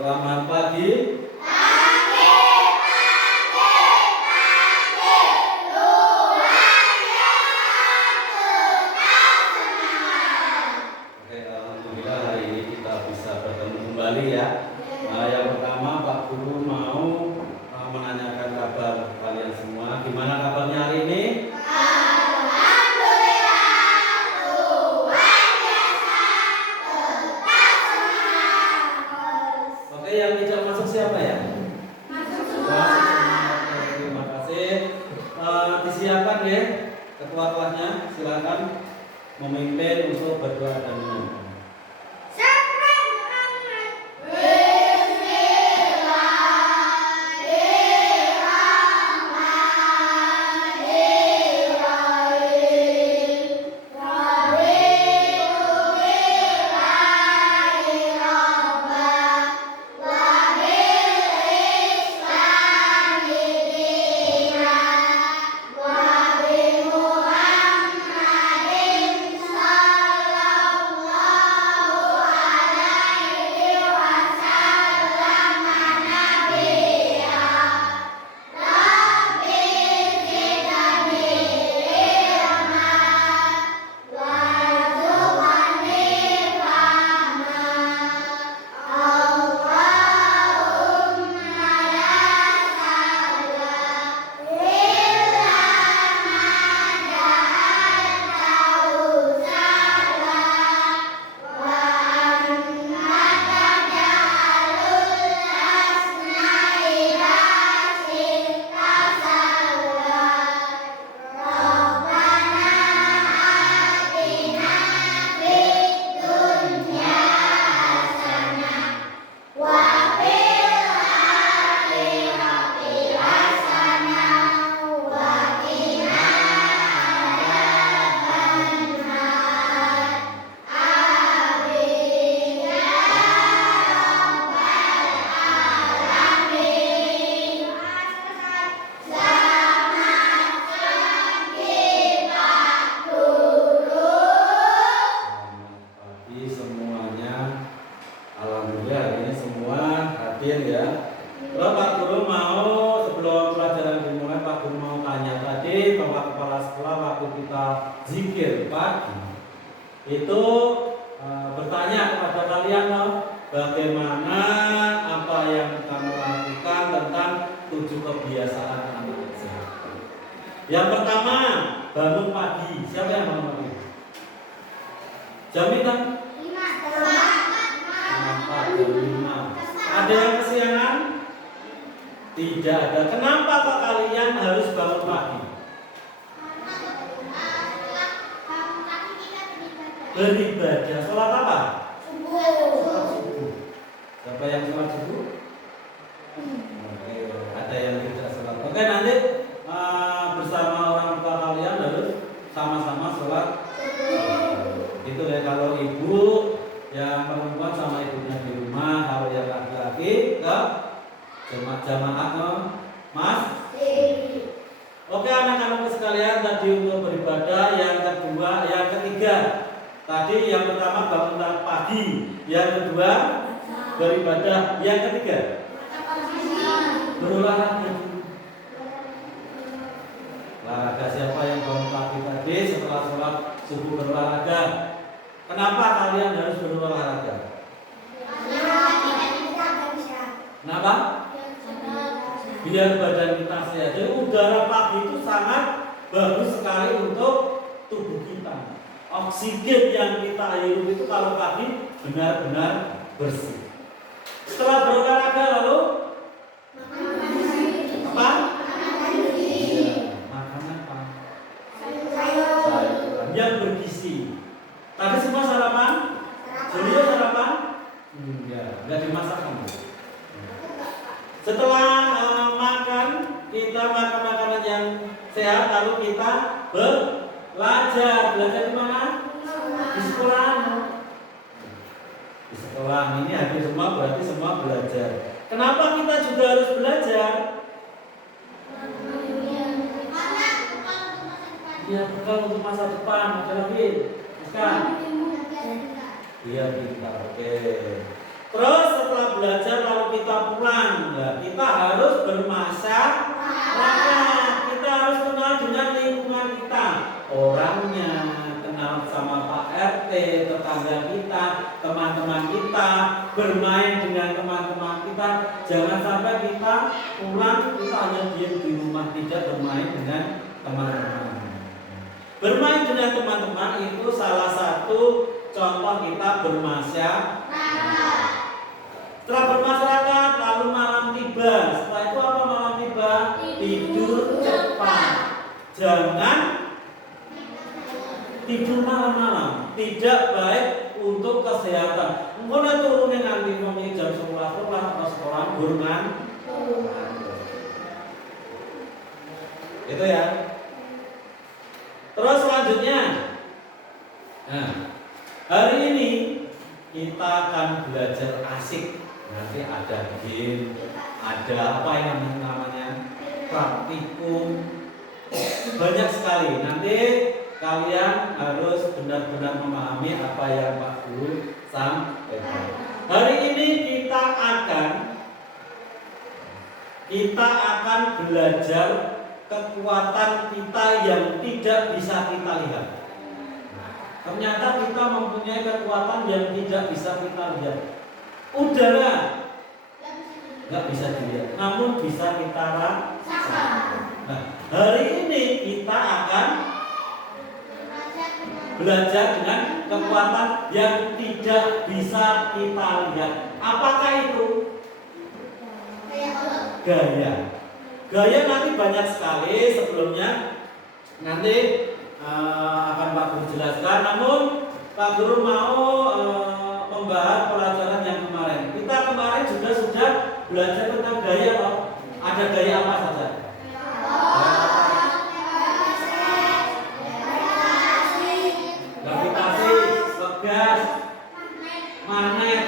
Selamat pagi. Pagi, luarnya tetap semangat. Oke, alhamdulillah hari ini kita bisa bertemu kembali ya. Yang pertama Pak Guru mau menanyakan kabar kalian semua. Gimana kabarnya hari ini? Alhamdulillah, luar biasa, tetap semangat. Oke, yang tidak masuk siapa ya? Masuk Masuk semua. semua. Oke, terima kasih. Disiapkan ya ketua kelasnya, silakan memimpin untuk berdoa dan menyanyi. Itu bertanya kepada kalian bagaimana apa yang kamu lakukan tentang 7 kebiasaan anak sehat. Yang pertama, bangun pagi. Siapa yang bangun pagi? Jam 5. Kenapa jam 5? Ada yang kesiangan? Tidak ada. Kenapa kok kalian harus bangun pagi? Beribadah. Sholat apa? Sholat subuh. Siapa yang sholat subuh? Oke, ada yang tidak sholat. Oke, nanti bersama orang tua kalian harus sama-sama sholat. Gitu ya, kalau ibu yang perempuan sama ibunya di rumah, kalau yang laki-laki ke jamaah mas. Oke, anak-anak sekalian, tadi untuk beribadah. Yang kedua, yang ketiga. Tadi yang pertama bangun pagi, yang kedua beribadah, yang ketiga berolahraga. Olahraga. Siapa yang bangun pagi tadi setelah sholat subuh berolahraga? Kenapa kalian harus berolahraga? Kenapa? Biar badan kita sehat. Jadi udara pagi itu sangat bagus sekali untuk tubuh kita. Oksigen yang kita hirup itu kalau pagi benar-benar bersih. Setelah berolahraga lalu apa? Makan apa? Sayur yang bergizi. Tadi semua sarapan? Julio sarapan? Enggak dimasak kamu. Setelah makan, kita makan makanan yang sehat, lalu kita belajar. Belajar di mana? Di sekolah. Di sekolah ini hadir semua, berarti semua belajar. Kenapa kita juga harus belajar? Ya, bekal untuk masa depan. Ada lagi? Bukan? Biar kita. Oke. Terus setelah belajar lalu kita pulang, nah, kita harus bermasyarakat. Kita harus kenal dengan lingkungan kita, orangnya, kenal sama Pak RT, tetangga kita, teman-teman kita, bermain dengan teman-teman kita. Jangan sampai kita pulang kita hanya diam di rumah, tidak bermain dengan teman-teman. Bermain dengan teman-teman itu salah satu contoh kita bermasyarakat. Setelah bermasyarakat lalu malam tiba. Setelah itu apa malam tiba? Tidur cepat. Jangan tidur malam-malam, tidak baik untuk kesehatan. Mungkin turunnya nanti memilih jam 11 atau sekolah gurungan. Itu ya. Terus selanjutnya, nah, hari ini kita akan belajar asik. Nanti ada game, ada apa yang namanya praktikum, banyak sekali. Nanti kalian harus benar-benar memahami apa yang Pak Guru sampaikan. Hari ini kita akan belajar kekuatan kita yang tidak bisa kita lihat. Ternyata kita mempunyai kekuatan yang tidak bisa kita lihat. Udara nggak bisa dilihat, namun bisa kita rasakan. Nah, hari ini kita akan belajar dengan kekuatan yang tidak bisa kita lihat. Apakah itu? Gaya. Gaya nanti banyak sekali. Sebelumnya nanti akan Pak Guru jelaskan. Namun Pak Guru mau membahas pelajaran yang kemarin. Kita kemarin juga sudah belajar tentang gaya. Ada gaya apa saja? Gravitasi, gas, magnet.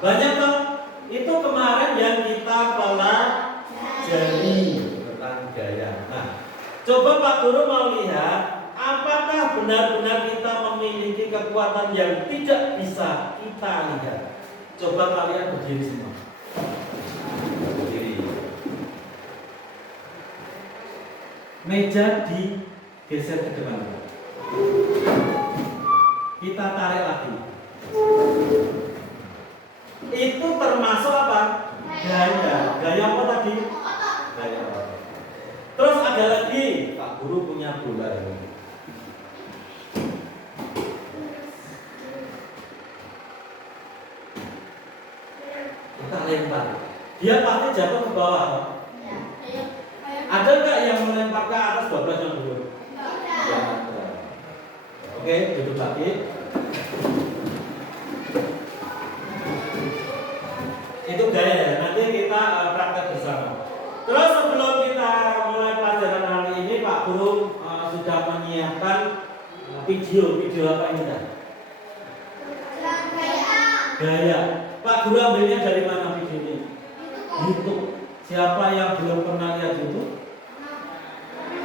Banyak toh. Itu kemarin yang kita pelajari tentang gaya. Nah, coba Pak Guru mau lihat apakah benar-benar kita memiliki kekuatan yang tidak bisa kita lihat. Coba kalian berdiri semua. Berdiri. Meja digeser ke depan. Kita tarik lagi. Itu termasuk apa? Gaya. Gaya apa tadi? Gaya apa? Terus ada lagi, Pak Guru punya bola ini. Kita lempar. Dia pasti jatuh ke bawah. Ada nggak yang melempar ke atas bablasnya dulu? Ya. Oke, duduk lagi. Itu gaya ya. Nanti kita praktek bersama. Terus sebelum kita mulai pelajaran hari ini, Pak Guru sudah menyiapkan video apa ini tadi? Gaya. Pak Guru ambilnya dari mana videonya? YouTube. Siapa yang belum pernah lihat YouTube?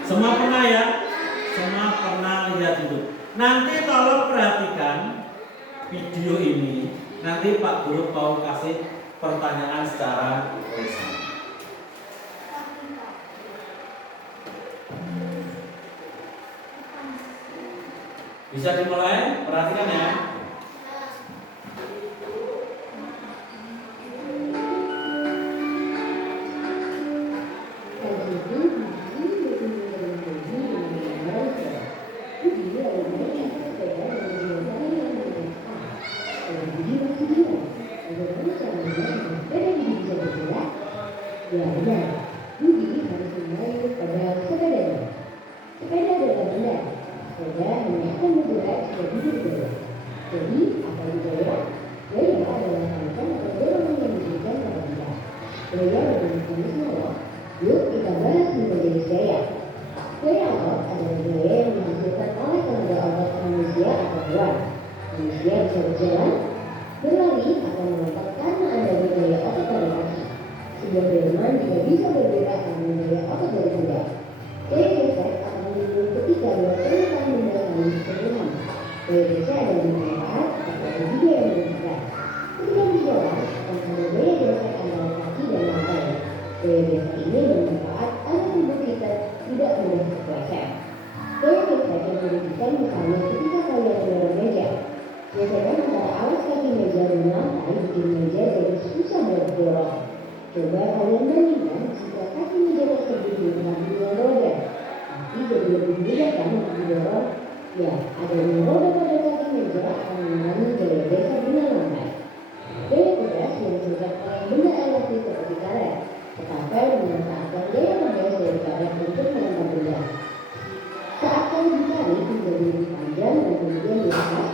Semua pernah ya? Semua pernah lihat YouTube. Nanti tolong perhatikan video ini. Nanti Pak Guru mau kasih pertanyaan secara tulisan. Bisa dimulai? Perhatikan ya. ada gaya geser antara kaki dan lantai. Gaya geser ini bermanfaat agar tubuh kita tidak mudah terpleset. Gaya geser yang dirugikan misalnya ketika kalian mendorong meja. Gesekan antara alas kaki meja dan lantai bikin meja jadi susah berdorong. Coba kalian bandingkan jika kaki meja tersebut dilengkapi dengan roda, tapi jadi lebih mudah kan untuk didorong? Ya, adanya roda pada kaki meja akan mengurangi gaya geser dengan lantai. Gaya geser yang disebabkan oleh benda elektrik seperti karet, tetapi memanfaatkan gaya geser dari karet untuk melempar benda. Saat karet ditarik menjadi lebih panjang dan kemudian diangkat,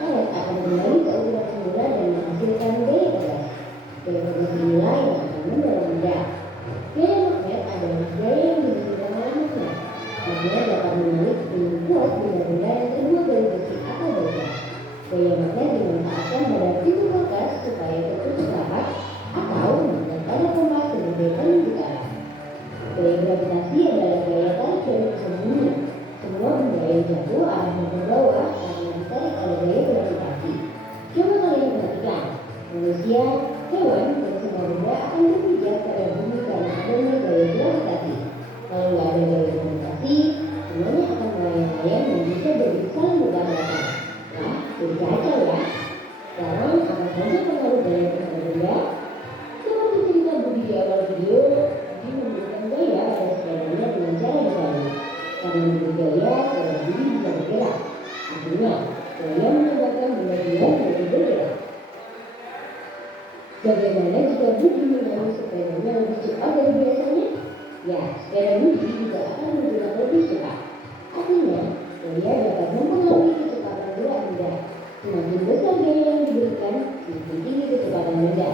karet akan kembali ke ukuran semula dan menghasilkan gaya geser. Gaya geser inilah yang akan mendorong benda. Gaya magnet adalah gaya yang dihasilkan oleh magnet. Magnet dapat menarik dengan kuat benda-benda yang terbuat dari besi atau baja. Gaya magnet dimanfaatkan pada pintu kulkas supaya tertutup rapat atau magnet pada kompas sebagai penunjuk arah. Gaya gravitasi adalah gaya tarik dari pusat bumi. Semua benda yang jatuh arahnya ke bawah karena ditarik oleh gaya gravitasi. Coba kalian perhatikan, manusia, hewan, dan semua benda akan berpijak pada bumi karena adanya gaya gravitasi. Kalau nggak ada gaya gravitasi, semuanya akan melayang-layang dan bisa jadi saling bertabrakan. Wah, jadi kacau ya. Sekarang apa saja pengaruh gaya terhadap benda? Seperti cerita Budi di awal video, Budi memberikan gaya pada sepedanya dengan cara dibalik. Karena memberi gaya, sepeda Budi bisa bergerak. Artinya, gaya menyebabkan benda-benda menjadi bergerak. Bagaimana jika Budi menarik sepedanya lebih cepat dari biasanya? Ya, sepeda Budi juga akan bergerak lebih cepat. Artinya, gaya dapat mempengaruhi kecepatan gerak benda. Semakin besar gaya yang diberikan, semakin tinggi kecepatan benda.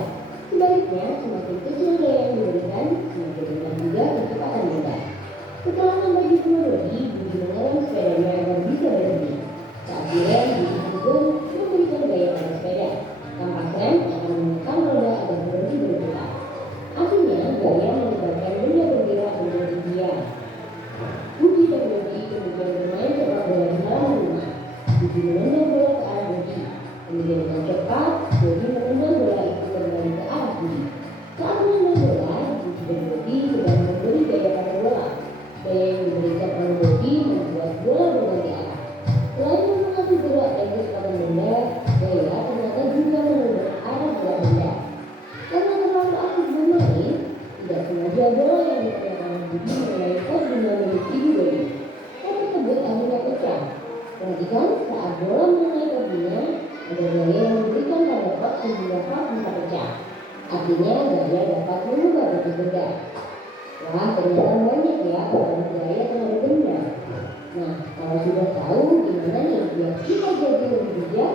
Sebaliknya, semakin kecil gaya yang diberikan, semakin rendah juga kecepatan benda. Setelah membagi teknologi, Budi mengerem sepedanya agar bisa berhenti. Saat direm, Budi juga memberikan gaya pada sepeda. Kampas rem akan menekan roda agar berhenti berputar. Artinya, gaya menyebabkan benda bergerak menjadi diam. Budi dan Budi kemudian bermain sepak bola di dalam rumah. Budi menendang bola ke arah Budi. Kemudian dengan cepat, Budi menendang bola itu kembali ke arah Budi. Saat menendang bola, Budi dan Budi sedang memberi gaya pada bola. Gaya yang diberikan oleh Budi membuat bola berganti arah. Selain mengatur gerak dan kecepatan benda, gaya ternyata juga mengubah arah gerak benda. Karena terlalu aktif bermain, tidak sengaja bola yang ditekan Budi melempar benda milik ibu Budi. Pot tersebut akhirnya pecah. Perhatikan saat bola mengenai potnya, ada gaya yang diberikan pada pot sehingga pot bisa pecah. Artinya gaya dapat mengubah bentuk benda. Wah, ternyata banyak ya pengaruh gaya terhadap benda. Nah, kalau sudah tahu gimana nih biar kita jadi lebih bijak,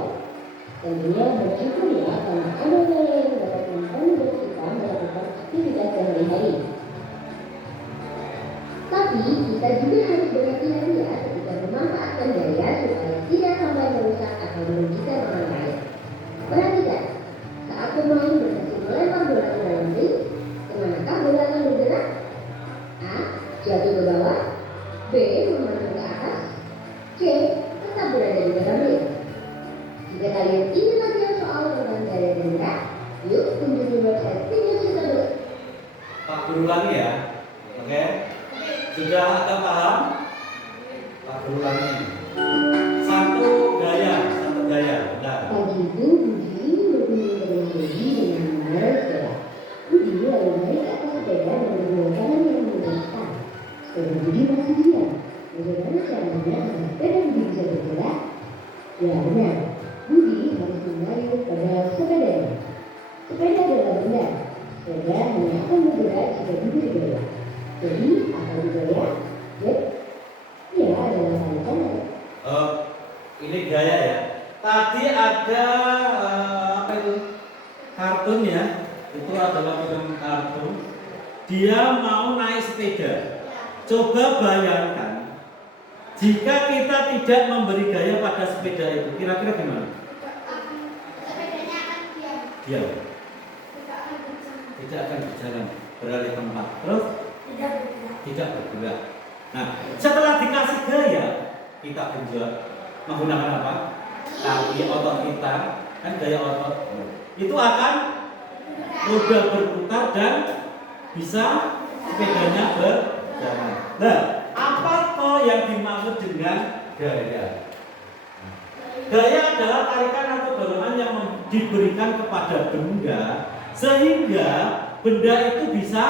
tentunya bersyukur ya karena ada gaya yang dapat membantu kita melakukan aktivitas sehari-hari. Tapi kita juga harus berhati-hati ya ketika memanfaatkan gaya supaya tidak sampai merusak atau merugikan orang lain. Perhatikan, saat pemain berhasil melempar bola ke dalam ring, kemanakah bola akan bergerak? A. Jatuh ke bawah. B. Memandang ke atas. C. Tetap berada di dalam ring. Jika kalian ingin latihan soal tentang gaya benda, yuk kunjungi website Pinjol. Pak Guru ulangi ya. Oke? Sudah agak paham? Pak Guru ulangi. Satu gaya. Benar. Pagi itu Budi berkunjung ke rumah Budi dengan mengendarai sepeda. Budi lalu naik ke atas sepeda dan berbelok kanan yang menggunakan. Sepeda Budi masih diam. Bagaimana caranya agar sepeda Budi bisa bergerak? Ya benar, Budi harus mengayuh pada sepedanya. Sepeda adalah benda. Sepeda hanya akan bergerak jika diberi gaya. Jadi, apa itu gaya? Ya, adalah tarikan. Ini gaya ya. Tadi ada apa itu? Kartun ya. Itu adalah film kartun. Dia mau naik sepeda. Coba bayangkan jika kita tidak memberi gaya pada sepeda itu, kira-kira gimana? Sepedanya akan diam. Diam. Tidak akan berjalan. Tidak akan berjalan, beralih tempat. Terus Tidak bergerak. tidak bergerak. Nah, setelah dikasih gaya, kita genjot menggunakan apa? Kaki otot kita, kan gaya otot. Itu akan roda berputar dan bisa sepedanya berjalan. Nah, apa toh yang dimaksud dengan gaya? Gaya adalah tarikan atau dorongan yang diberikan kepada benda sehingga benda itu bisa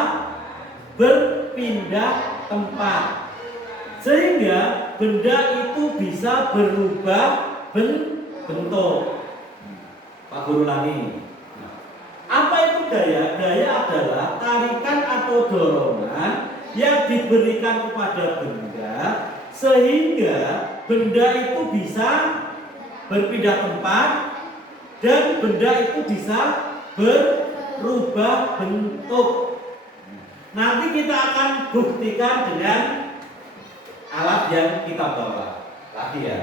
berpindah tempat, sehingga benda itu bisa berubah bentuk. Pak Guru ulangi. Apa itu gaya? Gaya adalah tarikan atau dorongan yang diberikan kepada benda sehingga benda itu bisa berpindah tempat dan benda itu bisa berubah bentuk. Nanti kita akan buktikan dengan alat yang kita bawa. Lagi ya.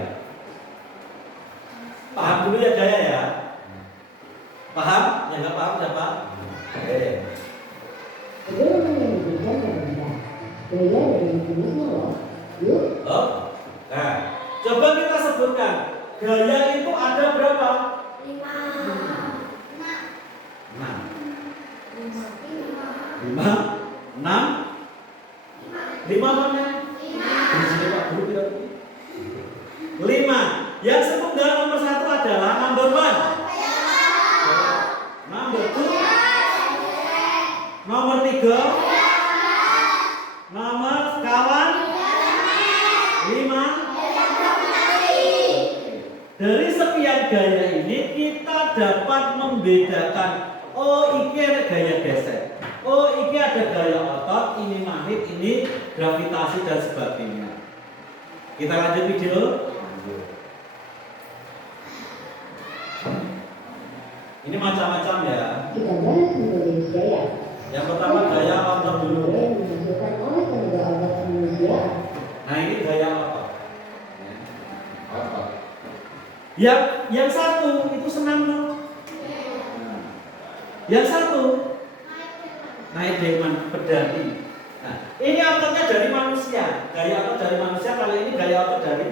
Paham dulu ya gaya ya. Paham? Yang nggak paham siapa? Oke. Dorongan yang diberikan kepada benda. Gaya dari jenisnya loh. Yuk. Oh. Nah, coba kita sebutkan. Gaya itu ada berapa? 5 mana? 5. Yang sepenggal nomor 1 adalah number 1. Number 2. Nomor 3. Nomor kawan 5. Dari sekian gaya ini kita dapat membedakan, oh ini ada gaya gesek, oh ini ada gaya otot, ini magnet, ini gravitasi dan sebagainya. Kita lanjut video. Ini macam-macam ya. Kita bahas mengenai gaya. Yang pertama gaya otot dulu. Yang dihasilkan oleh tenaga otot manusia. Nah ini gaya otot. Otot. Yang satu itu senam loh. Yang satu naik delman pedani. Nah, ini ototnya dari manusia. Gaya otot dari manusia. Kalau ini gaya otot dari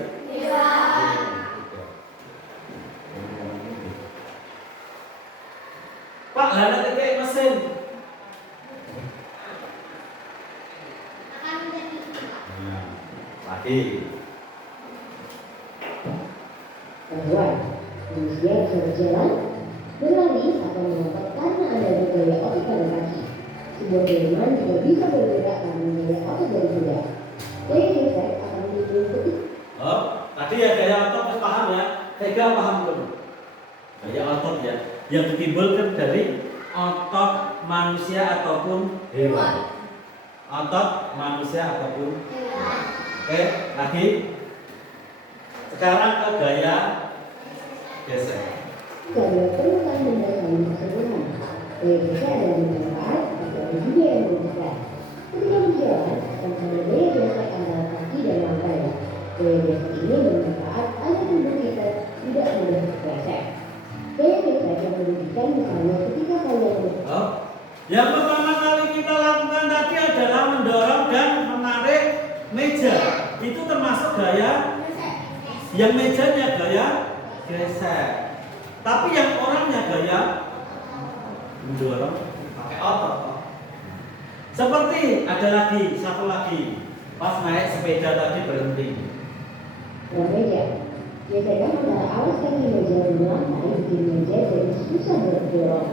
Pak, lana kayak mesin. Nah, lagi. Kedua, manusia bisa berjalan, berlari atau melompat karena adanya gaya otot pada kaki. Sebuah delman juga bisa bergerak karena gaya otot dari kuda. Gaya gesek akan diikuti. Oh, tadi ya gaya otot paham ya? Tega paham belum? Gaya otot ya, yang ditimbulkan dari otot manusia ataupun hewan. Otot manusia ataupun hewan. Oke, lagi. Sekarang ke gaya gesek. Gaya perlukan benda saling bersentuhan. Gaya gesek ada yang bermanfaat, ada juga yang merugikan. Ketika berjalan, sama gaya gesek antara kaki dan lantai. Gaya gesek ini bermanfaat agar tubuh kita tidak mudah tergesek. Gaya gesek yang merugikan misalnya ketika kalian Oh, yang pertama kali kita lakukan tadi adalah mendorong dan menarik meja. Itu termasuk gaya. Yang mejanya gaya gesek. Tapi yang orangnya gaya mendorong pakai otot. Seperti ada lagi, satu lagi. Pas naik sepeda tadi berhenti. meja. Biasanya antara alas kaki meja dan lantai bikin meja jadi susah berdorong.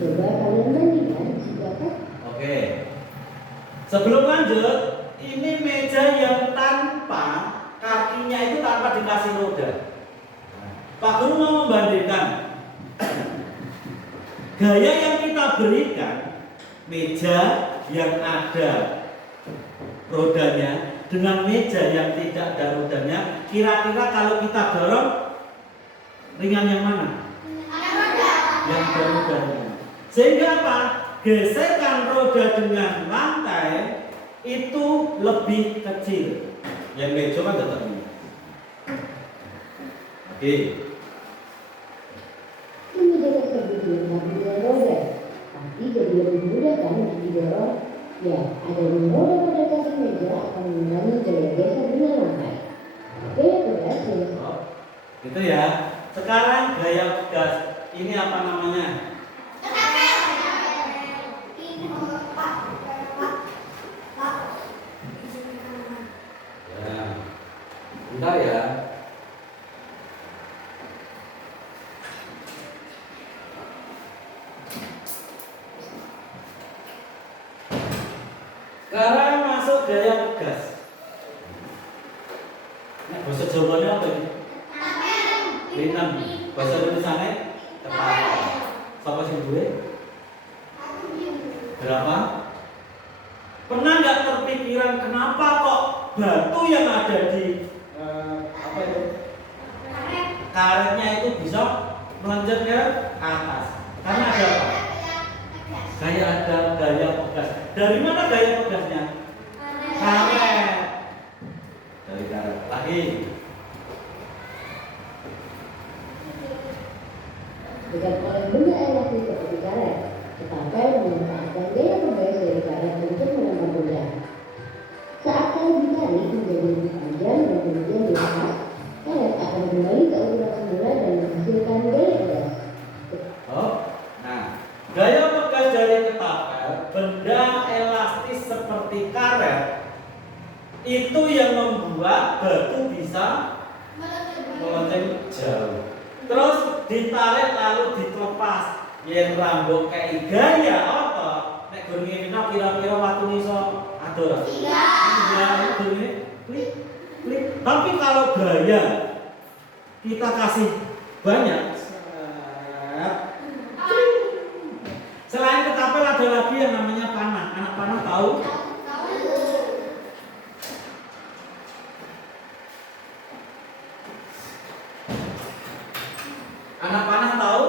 Coba kalian bandingkan jika Oke. Sebelum lanjut, ini meja yang tanpa kakinya itu tanpa dikasih roda. Pak Guru mau membandingkan gaya yang kita berikan meja yang ada rodanya dengan meja yang tidak ada rodanya. Kira-kira kalau kita dorong ringan yang mana? Yang ada rodanya. Sehingga apa? Gesekan roda dengan lantai itu lebih kecil. Yang meja kan tetap ini. Oke. ini meja tersebut dilengkapi dengan roda, tapi jadi lebih mudah kan untuk didorong. Ya, adanya roda pada kaki meja akan mengurangi gaya geser dengan lantai. Gaya tegas yang Oh, gitu ya. Sekarang gaya gas ini apa namanya? Bentar ya. Sekarang masuk gaya pegas. Nah, bahasa Jawanya apa ini? Linem. Bahasa Indonesianya kepala. Siapa sih gue? Berapa? Pernah nggak terpikiran kenapa kok batu yang ada di apa itu? Karetnya itu bisa melanjut ke atas? Karena ada apa? Kayak ada gaya pegas. Dari mana gaya pegasnya? Karet. Dari karet. Lagi. Dengan oleh benda elastis seperti karet, tetapi memanfaatkan gaya pegas dari karet untuk menambah benda. Saat karet ditarik menjadi lebih panjang dan kemudian dilepas, karet akan kembali ke ukuran semula dan menghasilkan gaya pegas. Oh, nah, gaya pegas dari ketapel, benda elastis seperti karet, itu yang membuat batu bisa melonceng jauh. Terus ditarik lalu dilepas. Yen rambut kayak gaya apa? Nek gur ngene kira-kira watune iso atur. Iya, gur ngene klik klik. Tapi kalau gaya kita kasih banyak. Selain ketapel ada lagi yang namanya panah. Anak panah tahu? Anak panah tahu?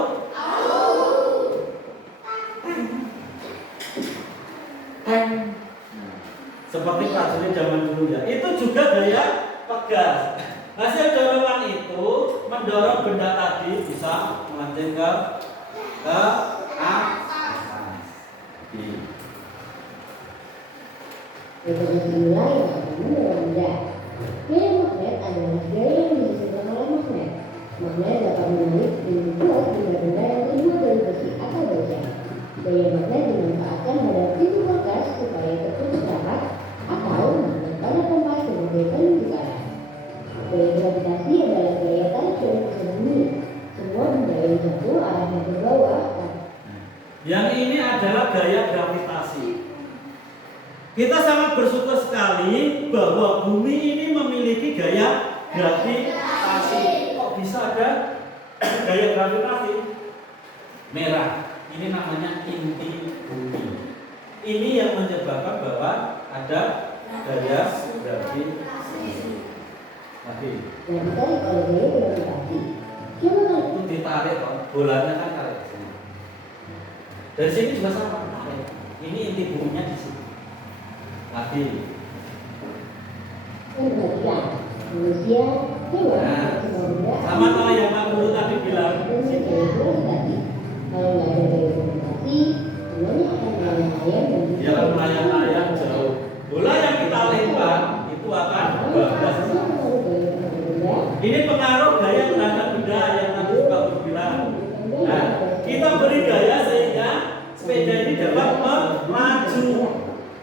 Seperti prajurit zaman dulu ya. Itu juga gaya pegas. Hasil dorongan itu mendorong benda tadi bisa melenceng ke atas. Metode kedua yang akan mendorong benda. Gaya magnet adalah gaya yang dihasilkan oleh magnet. Magnet dapat menarik dan membuat benda-benda yang terbuat dari besi atau baja. Gaya magnet dimanfaatkan pada pintu kulkas supaya tertutup rapat atau magnet pada kompas sebagai penunjuk arah. Gaya gravitasi adalah gaya tarik dari mesin bumi. Semua benda yang jatuh arahnya ke bawah. Yang ini adalah gaya gravitasi. Kita sangat bersyukur sekali bahwa bumi ini memiliki gaya gravitasi. Kok bisa ada gaya gravitasi? Merah. Ini namanya inti bumi. Ini yang menyebabkan bahwa ada gaya gravitasi. Lagi. Yang ditarik oleh gaya gravitasi. Coba Itu ditarik kok. Bolanya kan tarik ke sini. Dari sini juga sama tarik. Ini inti buminya di sini. Lagi. Perhatian, manusia, hewan, semua benda. Sama kalau yang Pak Guru tadi bilang. Gravitasi. Kalau nggak ada gaya gravitasi, semuanya akan melayang-layang dan Dia akan melayang-layang jauh. Bola yang kita lempar itu akan bablas. Ini pengaruh gaya terhadap benda yang tadi Pak Guru bilang. Nah, kita beri gaya sehingga sepeda ini dapat melaju.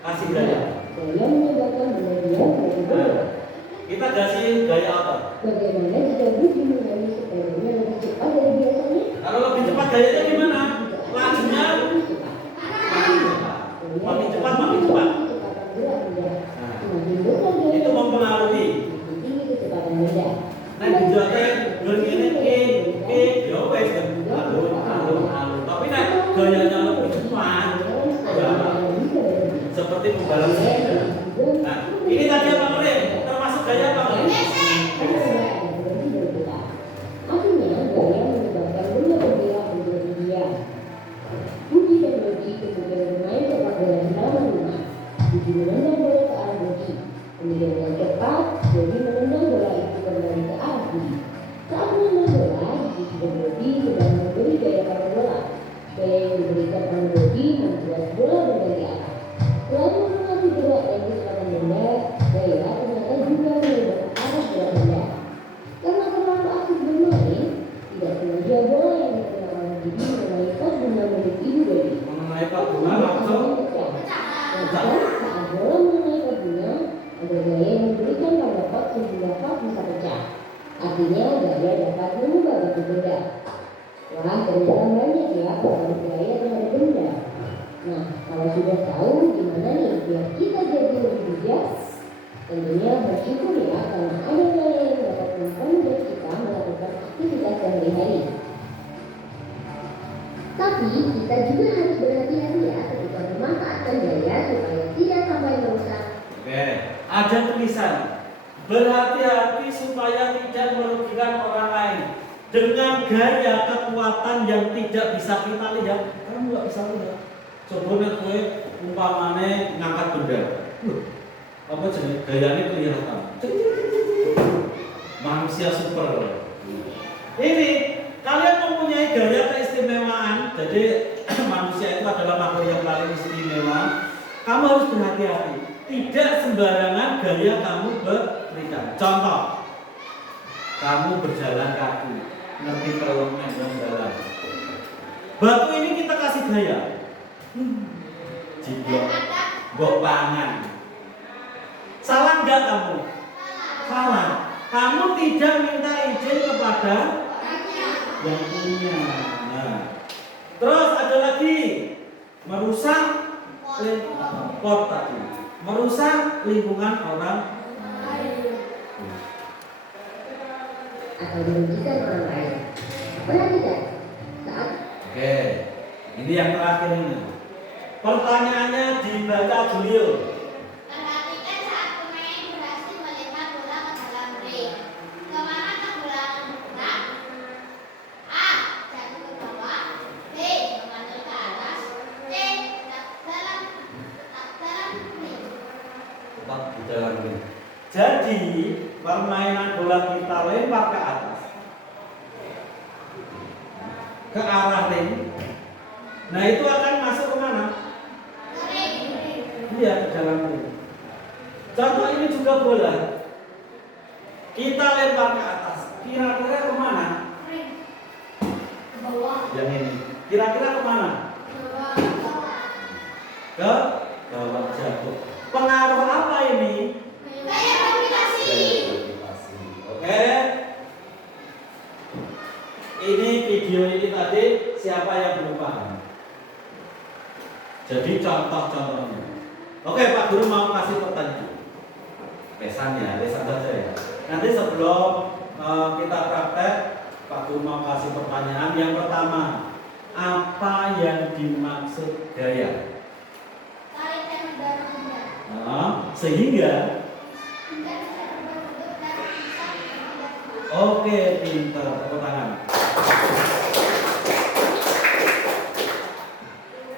Kasih gaya. Gaya menyebabkan benda diam dan bergerak. Kita kasih gaya apa? Bagaimana jika budi mengalami sepedanya lebih cepat dari biasanya? Kalau lebih cepat gayanya gimana? Lajunya makin cepat, makin cepat. Itu mempengaruhi. Nah, dijawabnya begini, ya wes, alun. Tapi nah, gayanya lebih cepat. Seperti pembalap sepeda. Nah, ini tadi apa Meren? Termasuk gaya apa Meren? Artinya, gaya menyebabkan benda bergerak menjadi diam. Budi dan Dodi kemudian bermain sepak bola di halaman rumah. Budi menendang bola ke arah Dodi. Kemudian dengan cepat, Dodi menendang bola itu kembali ke arah Budi. Saat menendang bola, Budi dan Dodi sedang memberi gaya pada bola. Gaya yang diberikan oleh Dodi membuat bola berada di atas. Selalu mengamati Artinya gaya dapat mengubah bentuk benda. Wah, ternyata banyak ya pengaruh gaya terhadap benda. Nah, kalau sudah tahu gimana nih biar kita jadi lebih bijak, tentunya bersyukur ya karena ada gaya yang dapat mempermudah kita melakukan aktivitas sehari-hari. Tapi kita juga harus berhati-hati ya ketika memanfaatkan gaya supaya tidak sampai merusak. Oke, ada tulisan berhati-hati supaya tidak merugikan orang lain dengan gaya kekuatan yang tidak bisa kita lihat. Kamu nggak bisa lihat. Coba nih gue umpamane ngangkat benda. Apa jenis gayanya kelihatan. Manusia super. Ini kalian mempunyai gaya keistimewaan. Jadi manusia itu adalah makhluk yang paling istimewa. Kamu harus berhati-hati. Tidak sembarangan gaya kamu berikan. Contoh, kamu berjalan kaki, ngerti kalau jalan. Batu ini kita kasih gaya. Jiblok, bok pangan. Salah nggak kamu? Salah. Kamu tidak minta izin kepada yang punya. Nah, terus ada lagi merusak pot tadi, merusak lingkungan orang atau merugikan orang lain. Perhatikan saat. Oke, ini yang terakhir ini. Pertanyaannya dibaca Julio. Perhatikan saat pemain berhasil melempar bola ke dalam ring. Kemanakah bola bergerak? A. Jatuh ke bawah. B. Memantul ke atas. C. Tak dalam ring. Tetap di dalam ring. Jadi permainan bola kita lempar ke atas, ke arah ring. Nah itu akan masuk ke mana? Iya, ke dalam ring. Contoh ini juga bola. Kita lempar ke atas. Kira-kira ke mana? Ke bawah. Yang ini. Kira-kira ke mana? Ke bawah jatuh. Pengaruh apa ini? Gaya gravitasi. Oke. Ini video ini tadi siapa yang belum paham? Jadi contoh-contohnya. Oke, Pak Guru mau kasih pertanyaan. Lesan saja ya. Nanti sebelum kita praktek, Pak Guru mau kasih pertanyaan. Yang pertama, apa yang dimaksud gaya? Tarik dan mendorong benda. Sehingga Benda bisa berbentuk dan bisa bergerak. oke, pintar, tepuk tangan.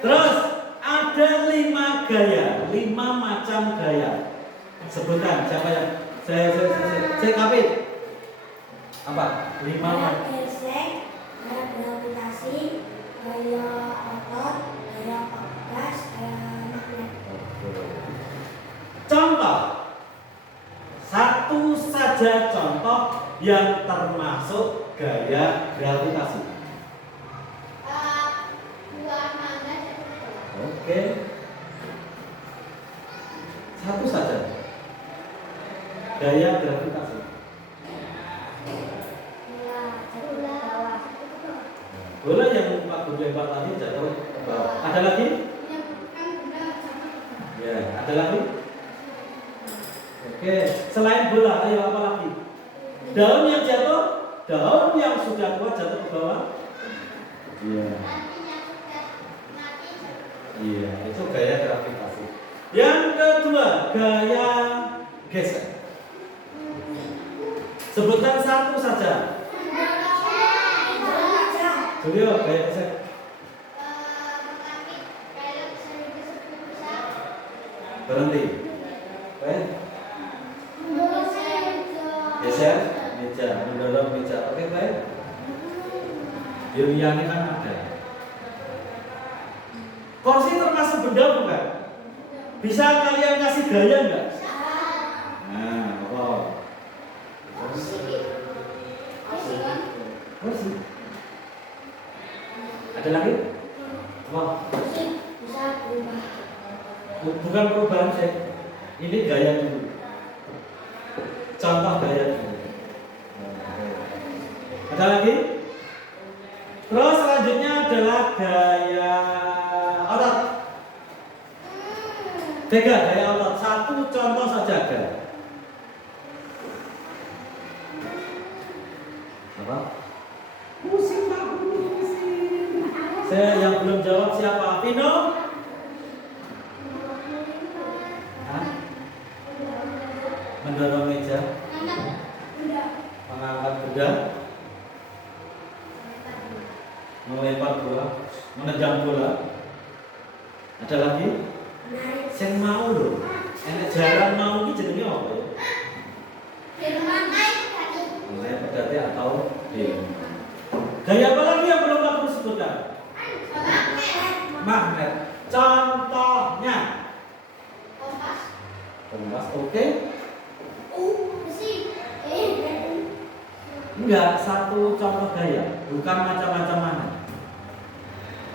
Terus ada 5 gaya, 5 macam gaya. Sebutkan siapa yang saya kapit. Apa? 5 macam. Gesek, gaya gravitasi, gaya otot, gaya gas, gaya magnet. Contoh. Satu saja contoh yang termasuk gaya gravitasi. Buah mangga jatuh ke bawah. Oke. Satu saja. Gaya gravitasi. Bola bawah. Bola yang Pak Guru lempar tadi jatuh ke bawah. Ada lagi? Menyebutkan benda jatuh ke bawah. Ya, ada lagi? Oke, selain bola, ayo apa lagi? Daun yang jatuh, daun yang sudah tua jatuh ke bawah. Iya. Iya, itu gaya gravitasi. Yang kedua, gaya geser. Sebutkan satu saja. Julio, gaya geser. Berhenti. Oke. Geser meja, mendorong meja. Oke, baik. Yang kan ada. Kursi termasuk benda bukan? Bisa kalian kasih gaya enggak? Nah, apa? Kursi. Ada lagi? Apa? Bisa berubah. Bukan perubahan sih. Ini gaya dulu. Contoh gaya dulu. Ada lagi? Terus selanjutnya adalah gaya otot. Tiga gaya otot. Satu contoh saja ada. Apa? Pusing Pak, pusing. Saya yang belum jawab siapa? Vino? Hah? Mendorong meja. Mengangkat benda. Melempar bola. Menendang bola. Ada lagi? Saya mau loh. Enak jarang mau ini jenenge apa ya? Naik pedati atau gaya apa lagi yang belum aku sebutkan? Magnet. Contohnya. Kompas, oke? Enggak, satu contoh gaya, bukan macam-macam mana.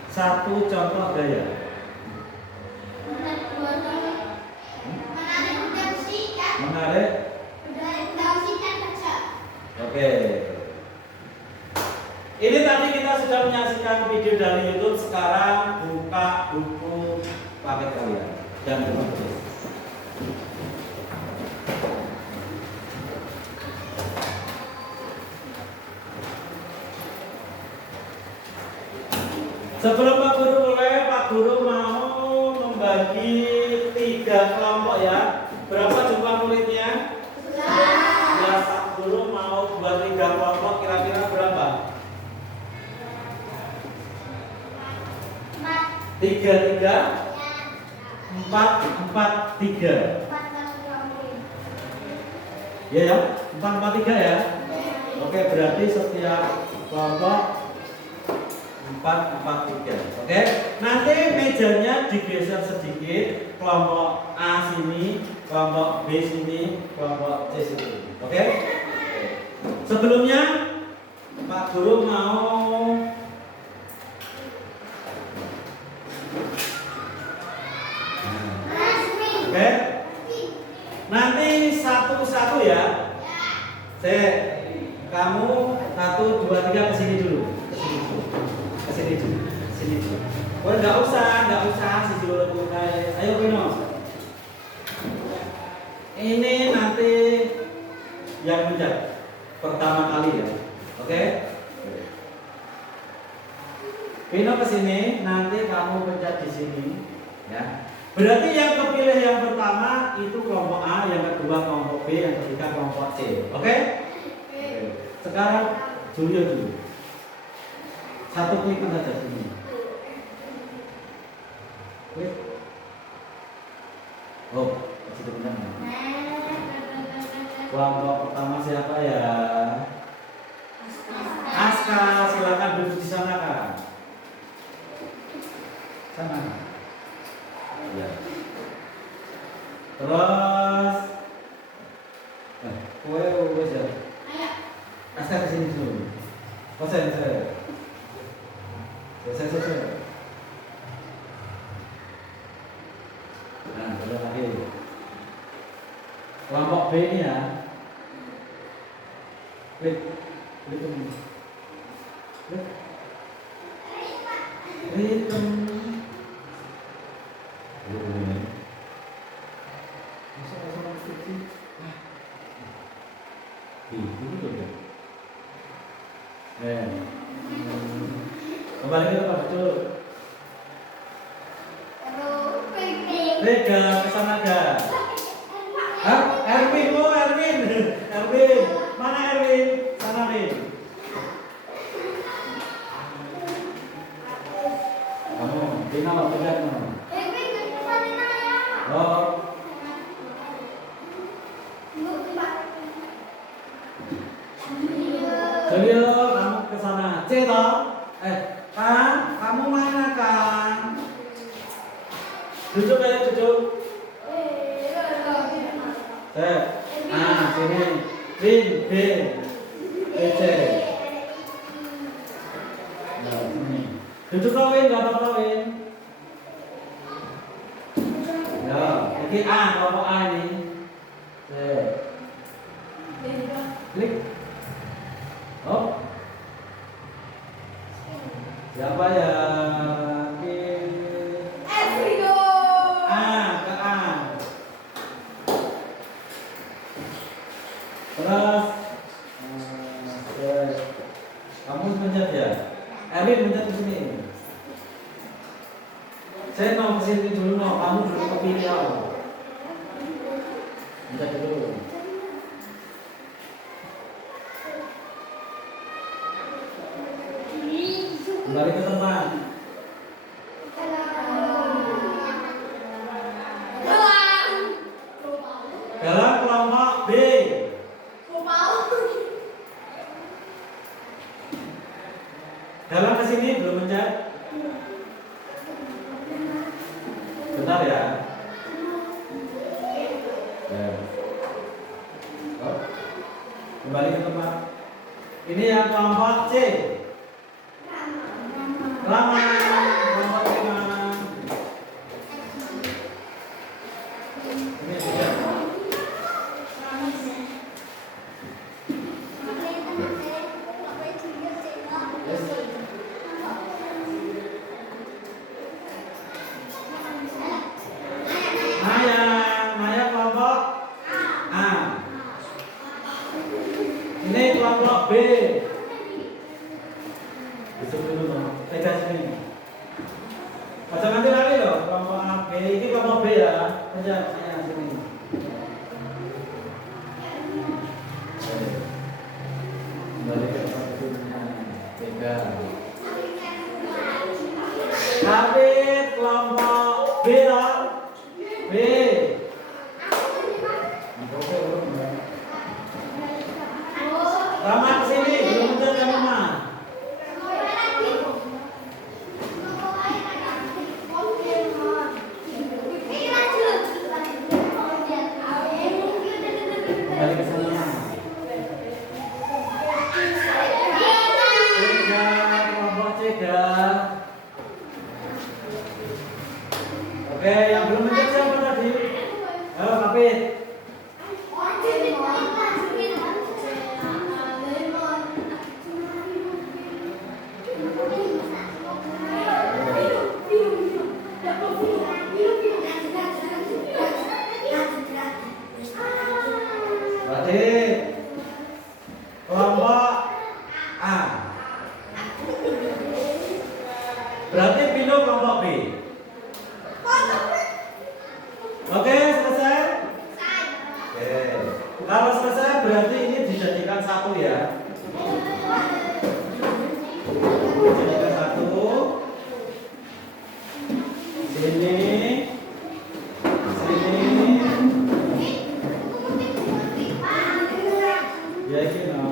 Satu contoh gaya. Menarik. Oke. Ini tadi kita sudah menyaksikan video dari YouTube. Sekarang buka buku paket kalian dan menulis. Sebelum Pak Guru mulai, Pak Guru mau membagi 3 kelompok ya. Berapa jumlah muridnya? Ya, Pak Guru mau buat 3 kelompok, kira-kira berapa? 3, 4, 4, 3. Ya ya, 4, 4, 3 ya. Oke, berarti setiap kelompok 4, 4, 3. Oke, nanti mejanya digeser sedikit. Kelompok A sini, kelompok B sini, kelompok C sini. Oke. Sebelumnya Pak Guru mau oke. Nanti satu-satu ya. Kamu 1, 2, 3 ke sini dulu. Ke sini dulu. Sini dulu. Oh, enggak usah sisi dulu kayak. Ayo Vino. Ini nanti yang menjat pertama kali ya. Oke? Vino ke sini, nanti kamu pencet di sini ya. Berarti yang kepilih yang pertama itu kelompok A, yang kedua kelompok B, yang ketiga kelompok C. Oke? Sekarang Julia dulu. Satu klik saja sini. Klik. Oh, masih benar. Kelompok pertama siapa ya? Aska, silakan duduk di sana kan. Sana. Ya. Terus kowe wis ya. Aska ke sini dulu. Saya. Nah, udah lagi. Kelompok B ini ya. Klik ini. Hitung. Kembali ke tempat betul. Beda kesana ada. Hah? Erwin. Mana Erwin? Sana nih. Kamu, Dina waktu datang. Oh. Julio, kamu ke sana. C toh? Kan, kamu mana kan? Duduk aja, duduk. Sini. Bin, B, C. Nah, sini. Duduk kawin, gak apa-apa Win. Ya, ini A, kelompok A ini. Klik. Oh, Siapa ya? Oke. A, ke A. Terus kamu pencet ya? Erwin pencet di sini. Saya mau kesini dulu, kamu dulu kepilih ya. Pencet dulu. Kembali ke tempat. Dalam kelompok B. Dalam kesini belum mencet. Bentar ya. Oh. Kembali ke tempat. Ini yang kelompok C. Rama, kelompok C mana? Ini sudah. Maya kelompok A. Ini kelompok B. Besok dulu dong. Pegang sini. Macam nanti lari loh. Kelompok A, B. Ini kelompok B ya. Pegang saya sini. Kembali ke tempat duduknya. Pegang. Tapi kelompok B lah. B. Rama kesini, belum betul kan Rama? Kembali ke sana. Tiga, kelompok tiga. Oke, yang belum betul siapa tadi? Ayo, Kapit. Berarti kelompok A. Berarti pindah kelompok B. Oke, selesai? Oke. Kalau selesai berarti ini dijadikan satu ya. Dijadikan satu. Sini. Ya ini no.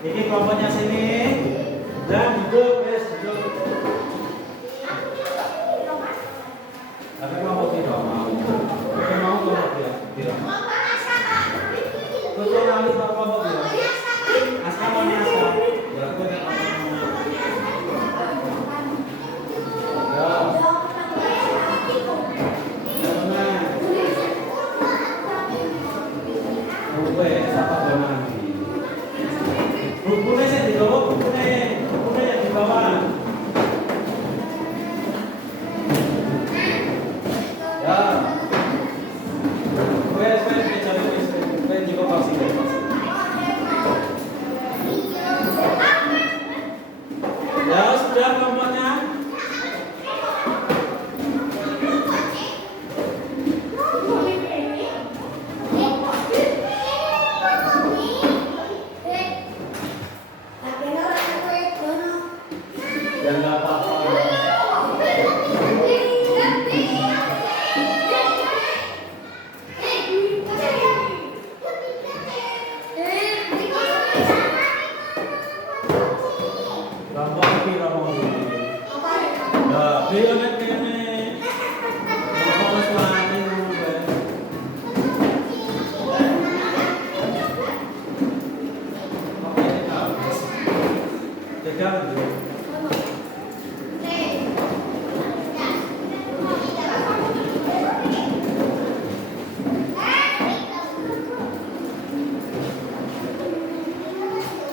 Ini kelompoknya sini dan duduk, guys, duduk. Tapi kelompok tidak mau. Oke, mau kelompok dia. Tidak. Tutup nanti kelompok dia. Aska mau Aska. Ya, aku tidak mau. Ya. Bukunya siapa benar? Bukunya saya di bawah, bukunya yang di bawah. Ya. Saya cari juga pasti. Ya sudah kelompoknya. Ya nggak apa-apa. Kelompok ini. Ya, beliau nanti ini. Kelompok selama ini. Oke, tegang dulu.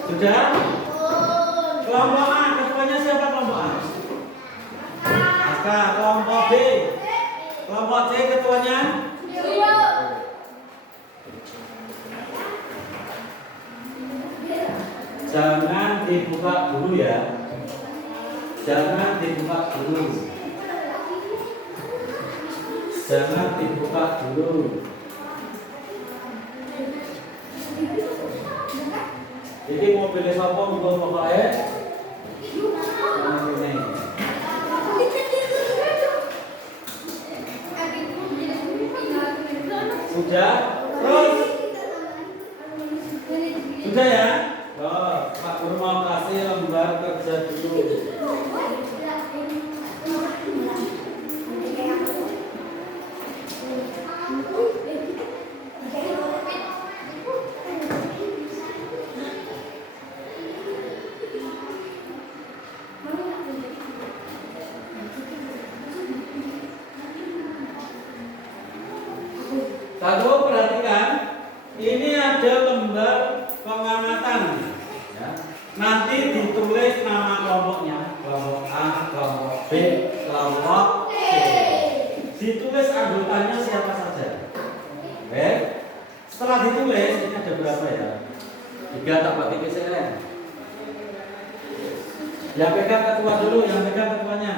Sudah? Kelompok A, ketuanya siapa kelompok A? Maka kelompok B. Kelompok C ketuanya? Jangan dibuka dulu ya. Jangan dibuka dulu. Jangan dibuka dulu. Jadi mau pilih siapa untuk pokoknya? Ini. Sudah? Terus? Sudah ya? Oh, Pak Guru mau kasih lembar kerja dulu. Satu, perhatikan, ini ada lembar pengamatan. Ya. Nanti ditulis nama kelompoknya, kelompok A, kelompok B, kelompok C. Ditulis anggotanya siapa saja. Oke. Setelah ditulis, ini ada berapa ya? 3 tak bagi PCN. Yang pegang ketua dulu, yang pegang ketuanya.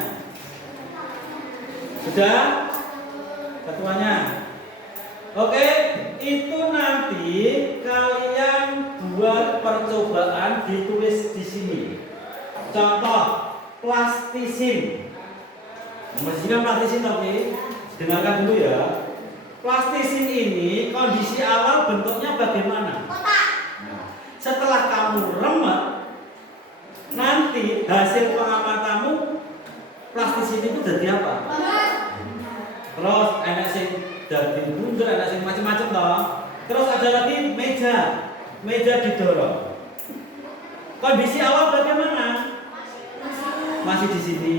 Sudah? Ketuanya. Oke, itu nanti kalian buat percobaan ditulis di sini. Contoh, plastisin. Nomor sini plastisin tapi dengarkan dulu ya. Plastisin ini kondisi awal bentuknya bagaimana? Nah, setelah kamu remet, nanti hasil pengamatanmu plastisin itu jadi apa? Terus enak sih jadi bundar, ada yang macam-macam toh. Terus ada lagi meja didorong. Kondisi awal bagaimana? Masih di sini.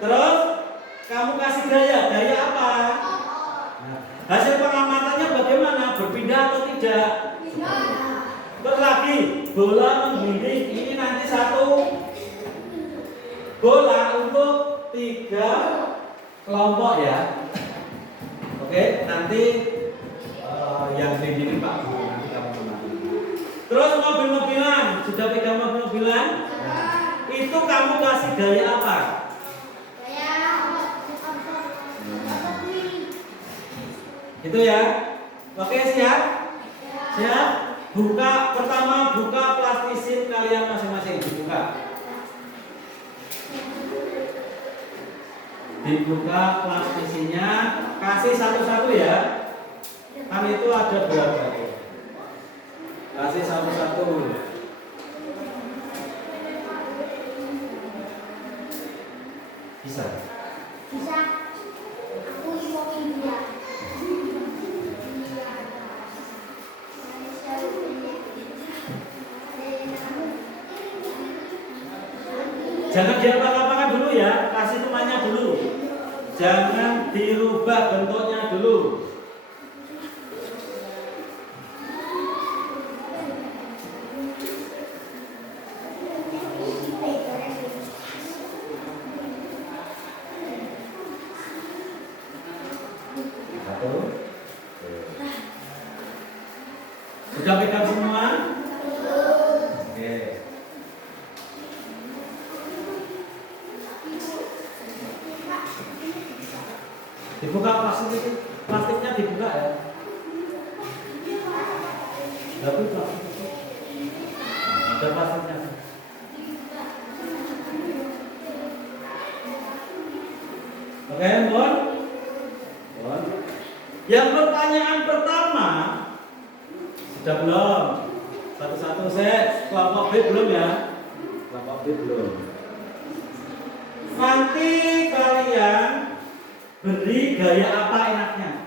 Terus kamu kasih gaya apa? Nah, hasil pengamatannya bagaimana? Berpindah atau tidak? Terus lagi bola menggiring. Ini nanti 1 bola untuk 3 kelompok ya. Oke, nanti yang begini Pak Guru nanti kamu kemana. Terus mobil-mobilan, sudah pegang mobil-mobilan? Itu kamu kasih gaya apa? Itu ya. Oke, siap? Siap? Pertama buka plastisin kalian masing-masing, dibuka. Dibuka plastisinya, kasih satu-satu ya. Kan itu ada berapa? Kasih satu-satu. Bisa? Bisa. Aku mau India. Jangan diapak-apakan dulu ya, kasih temannya dulu. Jangan dirubah bentuknya dulu. Satu. Sudah pegang semua? Oke. Dibuka plastiknya dibuka ya. Tapi plastik ada plastiknya. Oke, Bon. Yang pertanyaan pertama sudah belum? Satu-satu set. Kelompok B belum ya? Kelompok B belum. Nanti kalian beri gaya apa enaknya?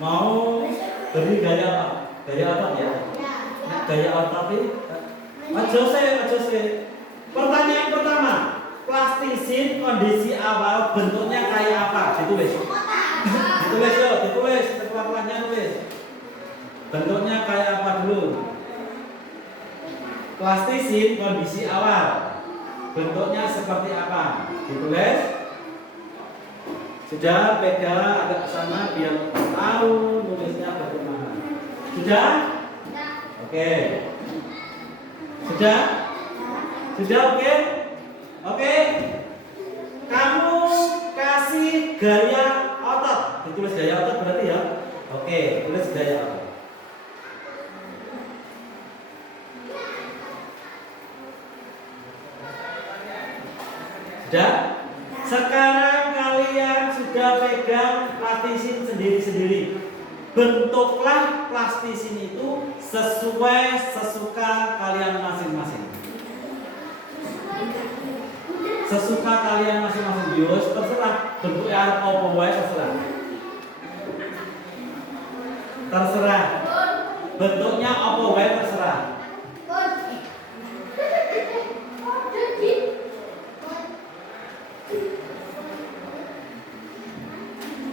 Mau beri gaya apa? Gaya apa ya? Nah, gaya apa sih? Aja sih. Pertanyaan pertama, plastisin kondisi awal bentuknya kayak apa? Ditulis. Ditulis. Pelan-pelannya tulis. Bentuknya kayak apa dulu? Plastisin kondisi awal. bentuknya seperti apa? Ditulis. Sudah, pegang agak ke sana biar tahu nulisnya bagaimana. Sudah? Oke. Sudah? Sudah oke? Oke. Kamu kasih gaya otot. Ditulis gaya otot berarti ya? Oke, tulis gaya otot. Sudah? Sekarang kalian sudah pegang plastisin sendiri-sendiri. Bentuklah plastisin itu sesuai sesuka kalian masing-masing. Sesuka kalian masing-masing. Bios terserah bentuknya apa wae terserah. Terserah. Bentuknya apa wae terserah.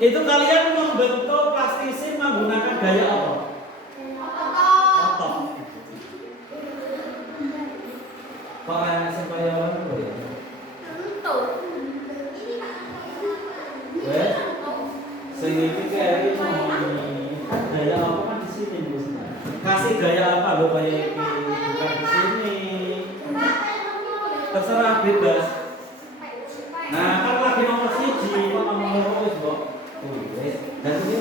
Itu kalian membentuk plastisin menggunakan gaya apa? Otot. Kok enak supaya apa ya? Wes, sing iki kaya gaya apa kan di sini Bos. Kasih gaya apa lo kayak iki bukan di sini. Terserah bebas. Nah, kan lagi nomor 1, nomor wis, Mbok. Dan ini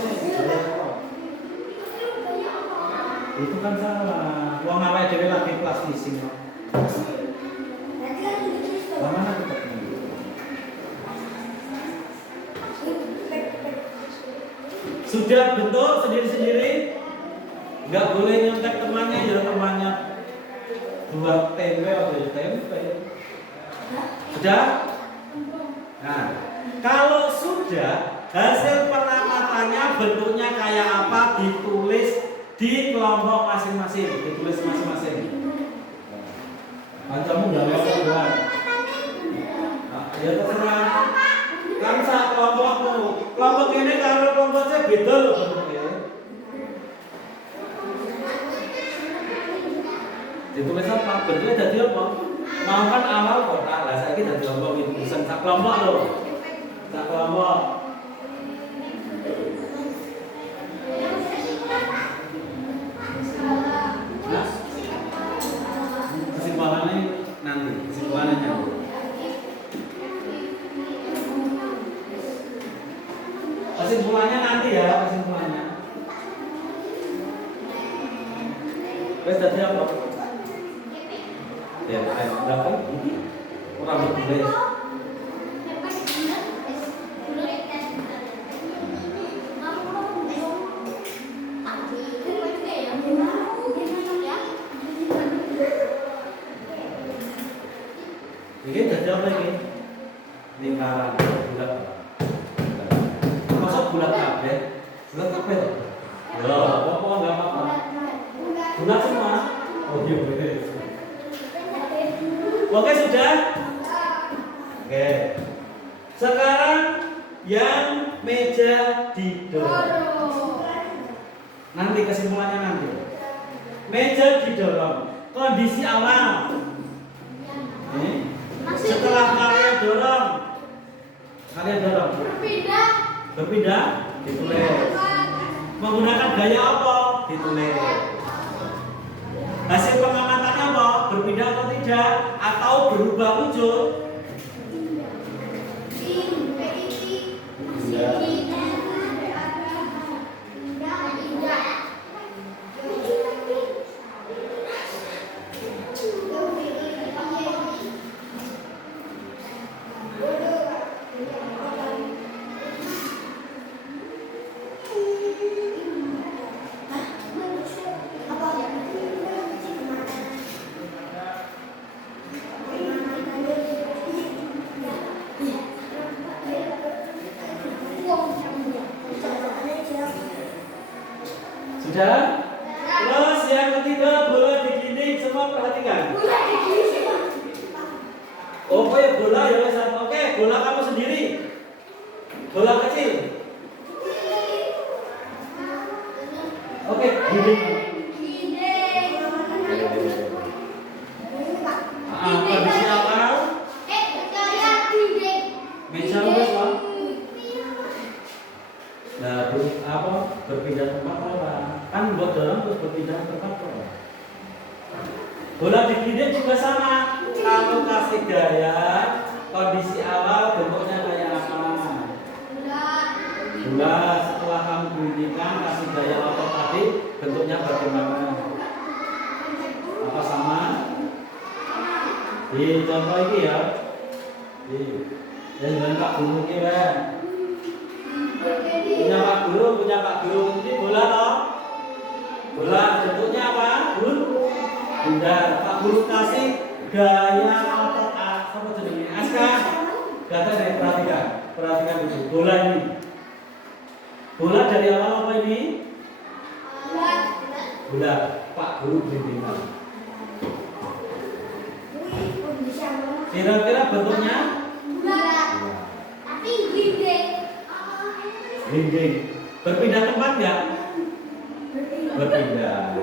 itu kan salah. Wong awake dhewe lagi plastisin. Mana kita? Sudah bentuk sendiri-sendiri. Enggak boleh nyontek temannya, ya temannya buat tempe atau tempe. Sudah? Nah, kalau sudah hasil penamatannya bentuknya kayak apa ditulis di kelompok masing-masing, ditulis masing-masing. Kancamu nggak mau buat? Nah, ya terserah. Kan sak kelompokmu, kelompok ini kalau kelompoknya beda loh bentuknya. Ditulis apa? Bentuknya jadi apa? Mau kan awal kotak, lah saya kita kelompok itu bukan sak kelompok loh, sak kelompok. Kesimpulannya nanti, kesimpulannya. Kesimpulannya nanti ya, kesimpulannya. Wes tadi apa? Ya, berapa? Kurang lebih. Ini jadi apa ini? Lingkaran bulat. Masuk bulat kabeh. Bulat kabeh toh? Ya, apa enggak apa-apa. Bulat semua. Oh iya betul. Oke sudah? Oke. Sekarang yang meja didorong. Nanti kesimpulannya nanti. Meja didorong. Kondisi awal. Setelah kalian dorong, berpindah, ditulis. Menggunakan gaya apa? Ditulis. Hasil pengamatannya apa? Berpindah atau tidak? Atau berubah wujud? Sudah? Terus yang ketiga bola diginding, semua perhatikan. Oke, bola ya Mas. Oke, bola kamu sendiri. Bola kecil. Oke, ginding. Kondisi awal perpindahan tempat bola. Bola digiling juga sama. Kamu kasih gaya, kondisi awal bentuknya kayak apa? Bulat. Setelah kamu bunyikan kasih gaya otot tadi, bentuknya bagaimana? Apa sama? Di contoh ini ya. Dan Pak Guru ini kan. Punya Pak Guru ini bola toh? Bola bentuknya apa? Bundar. Pak Guru kasih gaya otot apa jenenge? Aska. Kata deh, perhatikan itu. Bola ini. Bola dari awal apa ini? Bulat. Pak Guru bimbingan. Kira-kira bentuknya? Tapi Dinding. Berpindah tempat nggak? Berpindah.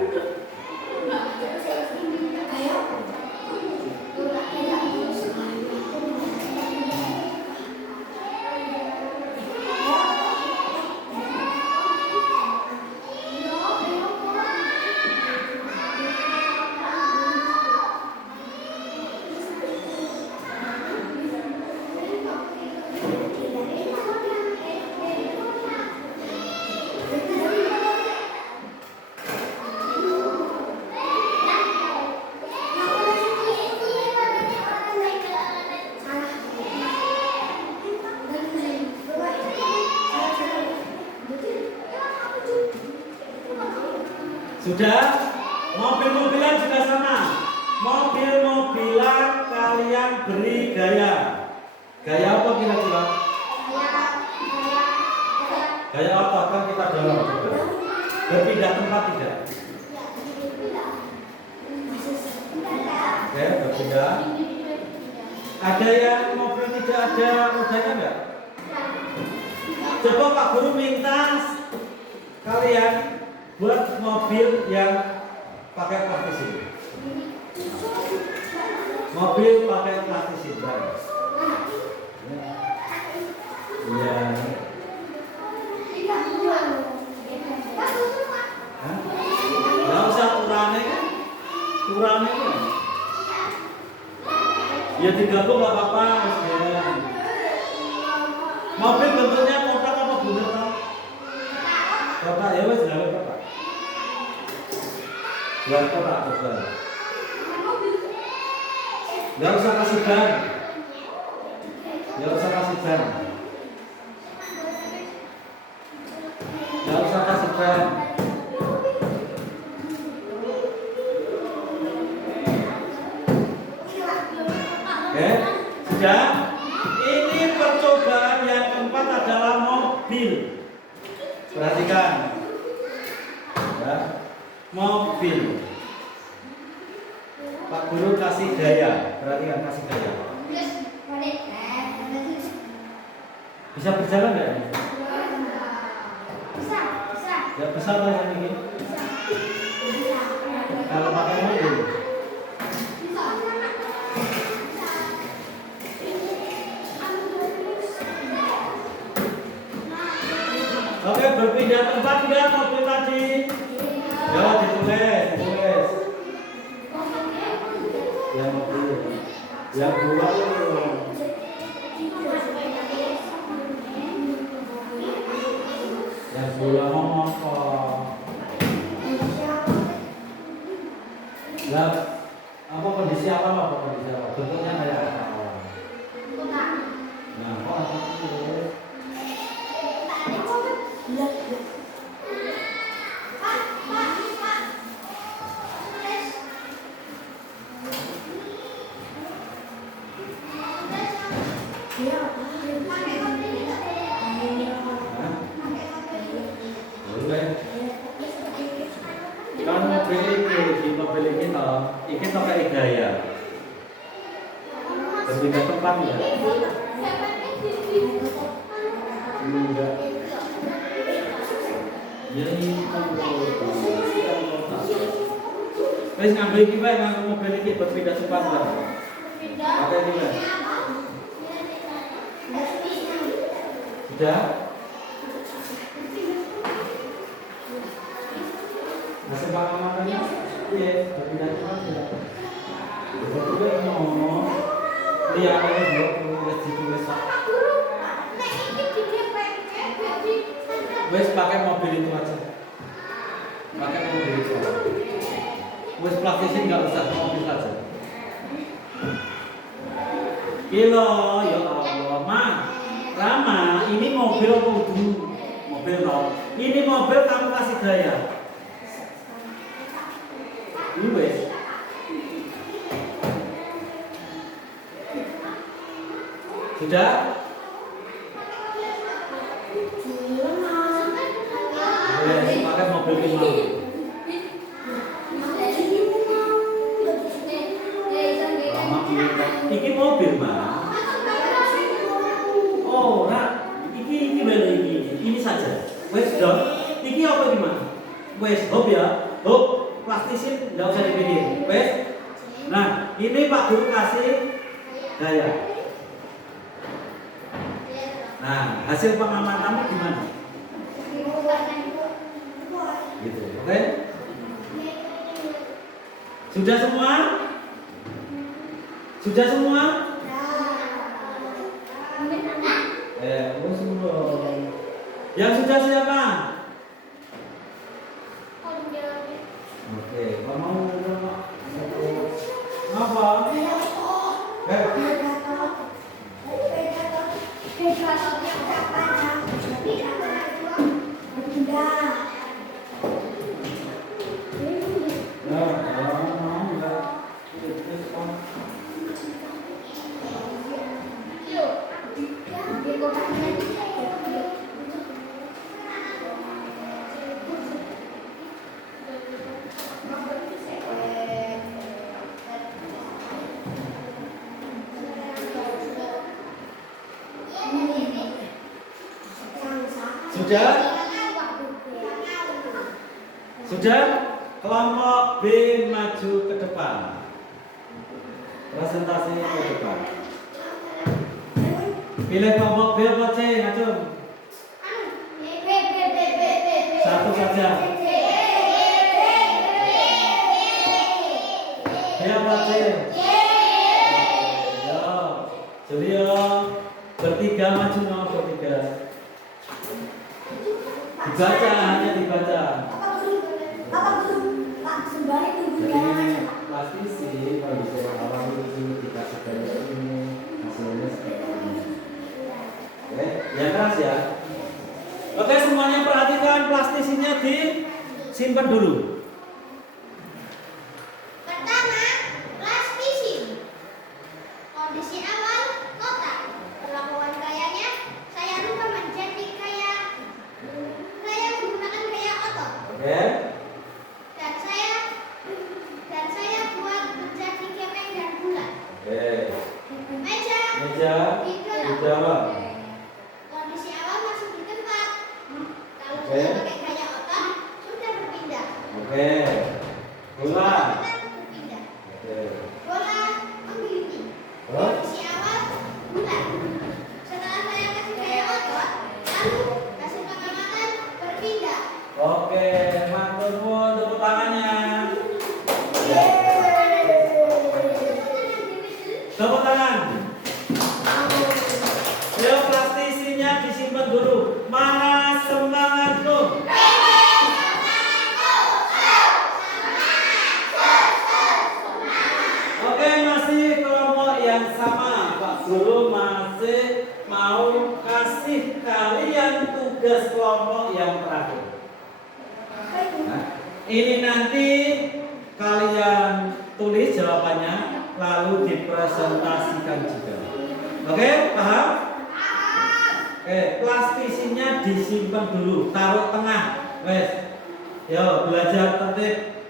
Sudah? Mobil-mobilan juga sama. Mobil-mobilan kalian beri gaya. Gaya apa kira-kira? Gaya otot kan kita dorong juga. Berpindah tempat tidak? Oke, berpindah. Ada yang mobil tidak ada rodanya enggak? Coba Pak Guru minta kalian buat mobil yang pakai plastisin. Mobil pakai plastisin, guys. Iya. Nggak usah kurangnya kan? Kurangnya kan? Ya digabung nggak apa-apa. Mobil bentuknya kotak apa bulat? Kotak ya wes nggak apa-apa. Buat kotak tebal. Nggak usah kasih ban. Nggak usah kasih ban. Nggak usah kasih ban. Oke, sudah. Ini percobaan yang keempat adalah mobil. Perhatikan. Ya. Mobil. Pak Guru kasih gaya. Perhatikan, kasih gaya. Bisa berjalan nggak ini? Ya bisa lah yang ini. Kalau pakai mobil. Oke, berpindah tempat enggak mobil tadi? Ya, ditulis. Ya, mobil. Yang dua yang dua motor. Lah, apa kondisi apa? Bentuknya kayak apa? Nah, kok apa itu? Kan mobil ini toh kayak gaya. Berpindah tempat enggak? Enggak. Jadi wes ngambil iki wae nganggo mobil iki berpindah tempat enggak? Pakai iki wae. Sudah? Masih pengamatannya ya berpindah aja. Betul mau lihat aja tulis ditulis. Wes pakai mobil itu aja. Pakai mobil itu. Wes plastisin nggak usah, mobil aja. Kilo, ya Allah, Ma. Rama, ini mobil apa udah? Mobil no. Ini mobil kamu kasih gaya. Ini wes. Sudah? Wes, pakai mobil ini. Rama, ini mobil, Ma. Oh, nah, ini beda ini saja. Wes dong, ini apa gimana? Wes hop ya, hop plastisin, nggak usah dipikir. Wes, nah ini Pak Guru kasih gaya. Nah, hasil pengamatanmu gimana? Gitu, oke? Sudah semua? Sudah semua? Yang sudah siapa? Oke, kalau mau apa? Sudah? Sudah? Kelompok B maju ke depan. Presentasi ke depan. Pilih kelompok B apa C, Ngacung? Satu saja. B apa C? Ya, jadi ya bertiga maju mau bertiga. Dibaca, hanya dibaca. Jadi pasti sih kalau bisa awal itu dikasih kayak ini hasilnya seperti ini. Oke, ya keras ya. Oke, semuanya perhatikan plastisinya disimpan dulu. Pertama, plastisin. Kondisi awal kotak. Perlakuan gayanya saya rubah menjadi gaya menggunakan gaya otot. Oke. Dan saya buat menjadi kepeng dan bulat. Oke. Meja Di dalam. Kondisi awal masih di tempat. Kalau Oke. sudah pakai gaya otot, sudah berpindah. Oke. Bola. Berpindah. Oke. Bola menggelinding. Terus? Kondisi awal bulat. Setelah saya kasih gaya otot, lalu hasil pengamatan berpindah. Oke, matur nuwun tepuk tangannya. Tepuk tangan. Ya, plastisinya disimpan dulu. Mana semangatmu? Oke, masih kelompok yang sama. Pak Guru masih mau kasih kalian tugas kelompok yang terakhir. Nah, ini nanti kalian tulis jawabannya lalu dipresentasikan juga. Oke, paham? Oke, plastisinya disimpan dulu, taruh tengah. Wes. Yo, belajar tertib.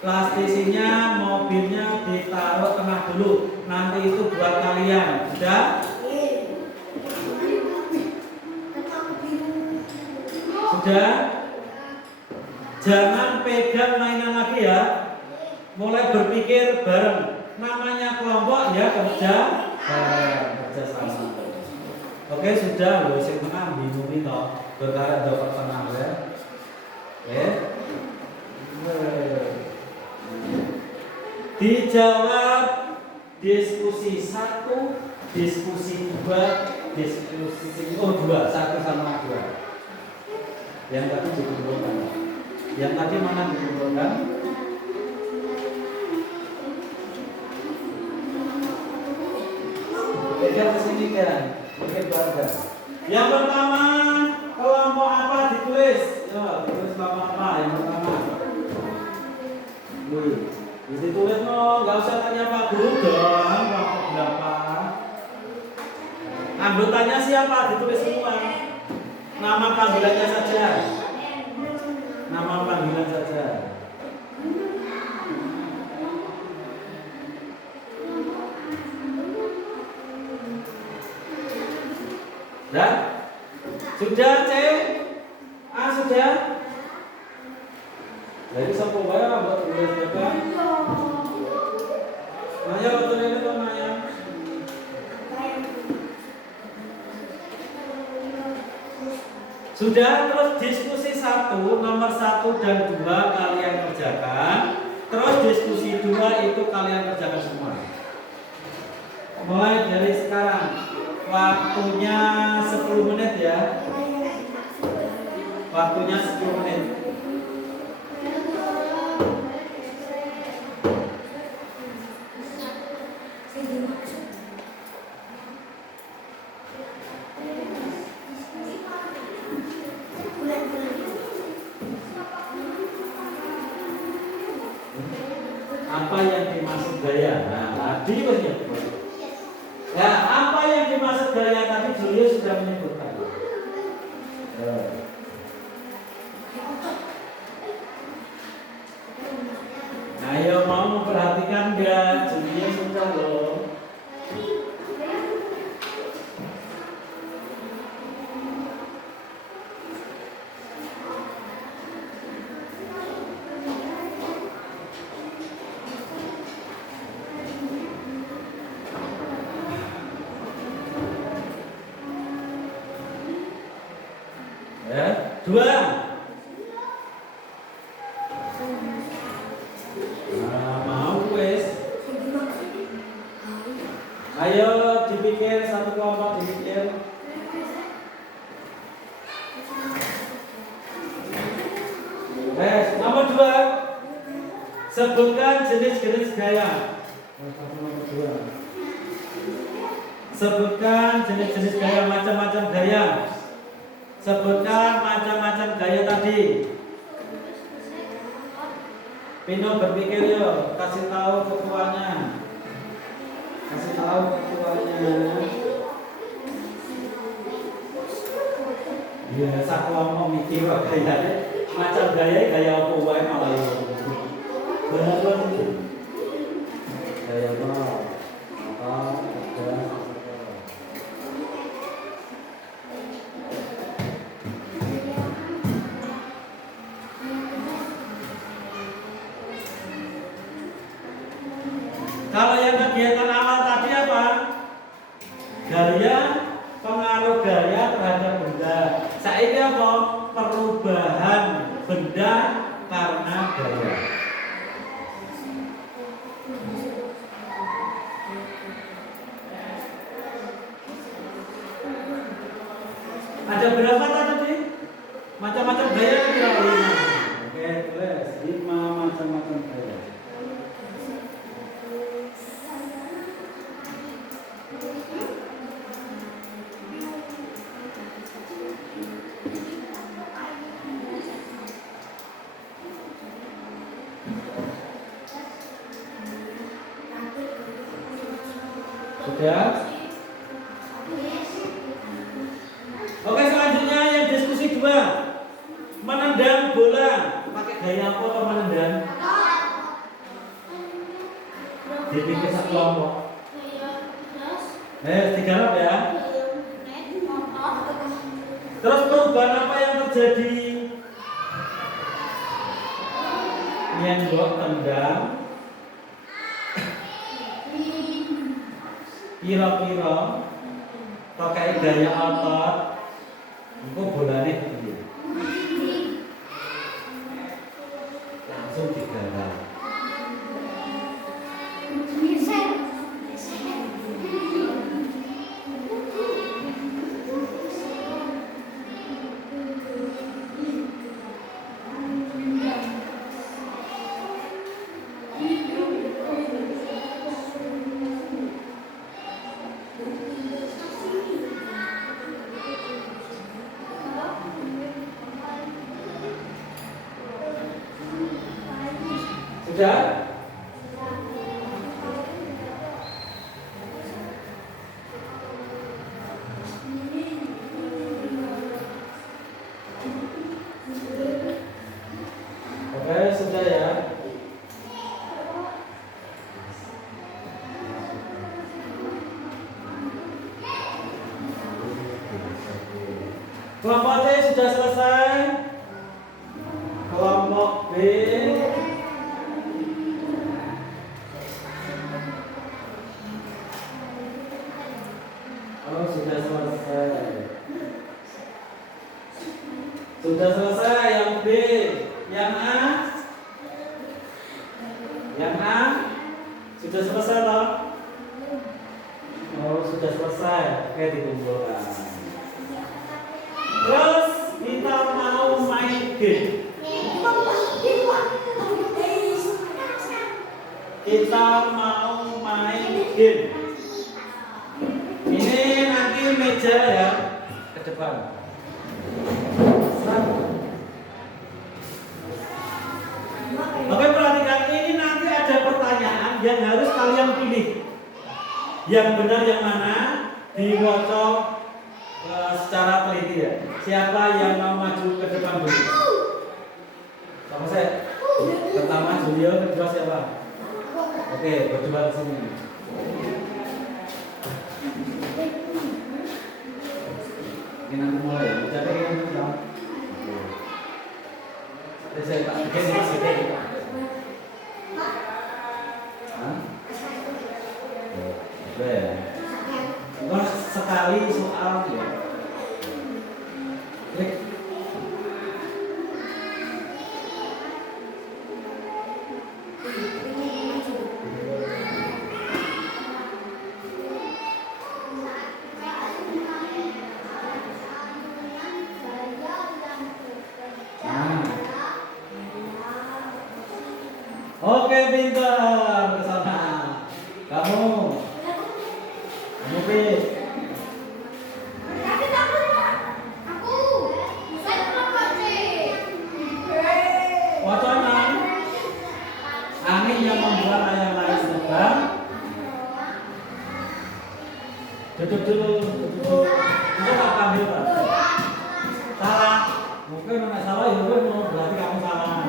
Plastisinya, mobilnya ditaruh tengah dulu. Nanti itu buat kalian. Sudah? Sudah? Jangan pegang mainan lagi ya. Mulai berpikir bareng. Namanya kelompok ya kerja sama. Oke, sudah loh sing menang bingung itu. Berkarat dapat tenang ya. Oke. Dijawab diskusi 1, diskusi 2, diskusi 2, 1 sama 2. Yang tadi dikumpulkan. Yang tadi mana dikumpulkan? Pegang ke sini kan, bikin bareng. Yang pertama, kelompok apa ditulis? Yo, ditulis kelompok apa? Yang pertama. Ditulis no, nggak usah tanya Pak Guru dong, kelompok berapa? Anggotanya siapa? Ditulis semua. Nama panggilannya saja. Nama panggilan saja. Dah? Sudah, C? A sudah? Jadi sampai bayar buat tulis juga. Naya betul ini tuh Naya. Sudah, terus diskusi 1, nomor 1 dan 2 kalian kerjakan. Terus diskusi 2 itu kalian kerjakan semua. Mulai dari sekarang. Waktunya 10 menit ya. Waktunya 10 menit. Apa yang dimaksud gaya? Nah, tadi ya, apa yang dimaksud gaya tadi Julius sudah menyebutkan. Ayo mau memperhatikan nggak? Julius sudah loh. Ya, 2. Nah, mau wes. Ayo dipikir satu kelompok dipikir. Nomor 2. Sebutkan jenis-jenis gaya. Sebutkan jenis-jenis gaya, macam-macam gaya. Sebutkan macam-macam gaya tadi. Pino berpikir yo, kasih tahu ketuanya. Kasih tahu ketuanya. Ya, satu ngomong mikir gaya. Macam gaya apa wae malah yo. Benar banget. Gaya apa? Kalau yang kegiatan awal tadi apa? Gaya, pengaruh gaya terhadap benda. Saiki apa? Perubahan benda karena gaya. Ada berapa tadi? Macam-macam gaya kira 5. Oke, tulis 5 macam-macam gaya. Sudah? Oke, selanjutnya yang diskusi 2. Menendang bola. Pakai gaya apa atau menendang? Dipikir satu kelompok. Digarap ya. Terus perubahan apa yang terjadi? Nyenggok, tendang. Kira-kira pakai gaya otot. Engko bolane piye? Sudah? Oke, sudah ya. Kelompok C sudah selesai. Kelompok B. Oh, sudah selesai. Sudah selesai yang B. Yang A. Yang A sudah selesai loh. Oh, sudah selesai. Oke, dikumpulkan. Terus kita mau main game. Kita mau main game. Ini nanti meja ya ke depan. Oke, perhatikan ini nanti ada pertanyaan yang harus kalian pilih. Yang benar yang mana diwaca secara teliti ya. Siapa yang mau maju ke depan dulu? Sama saya. Pertama Julio, kedua siapa? Oke, berdua ke sini. Ini nanti mulai ya. Jadi saya tak bikin sedikit. Wah, sekali soal ya. Klik. Oke, pintar ke sana. Kamu Pit. Wacanan angin yang membuat ayam lain terbang. Duduk dulu. Itu tak ambil Pak. Salah. Mungkin nggak salah ya, berarti kamu salah.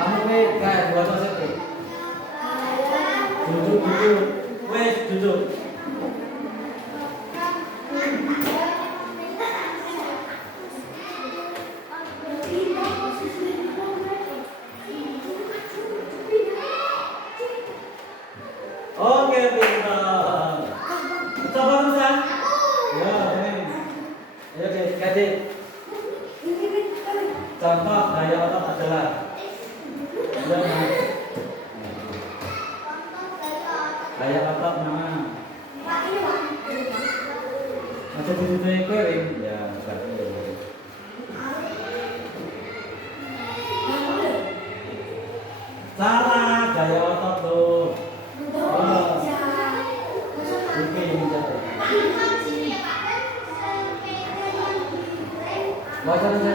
Kamu Pit kayak buat seperti. Duduk. Wes duduk. Oke, pintar. Coba terusan. Ya, ini. Ayo, Kadek. Contoh gaya otot adalah. Gaya otot mana? Macam itu kering. Ya, berarti. Salah, gaya otot tuh. Baca saya.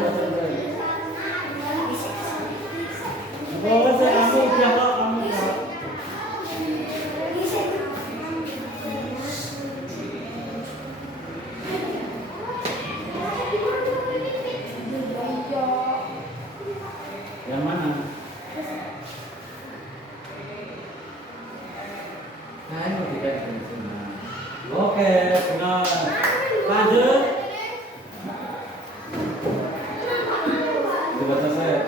Boleh saya kamu udah kok kamu. Yang mana? Nah, ini tidak di sini. Oke, benar. Lanjut. Dibaca saya.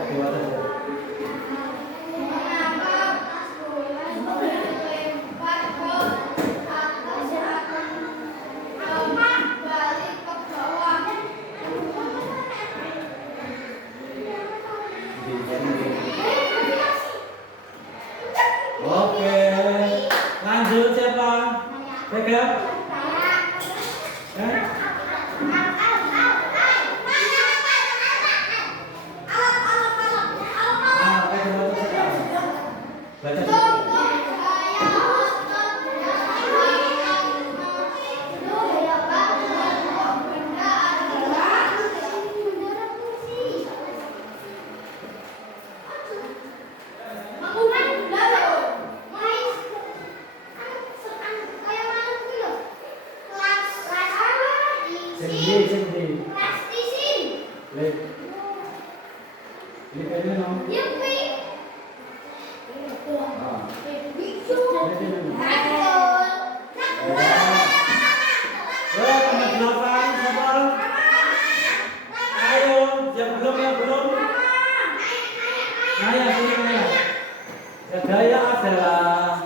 Oke, lanjut siapa? Pegang. Baca. Nomor 8 siapa? Ayo, yang belum. Naya, sini Naya. Gaya adalah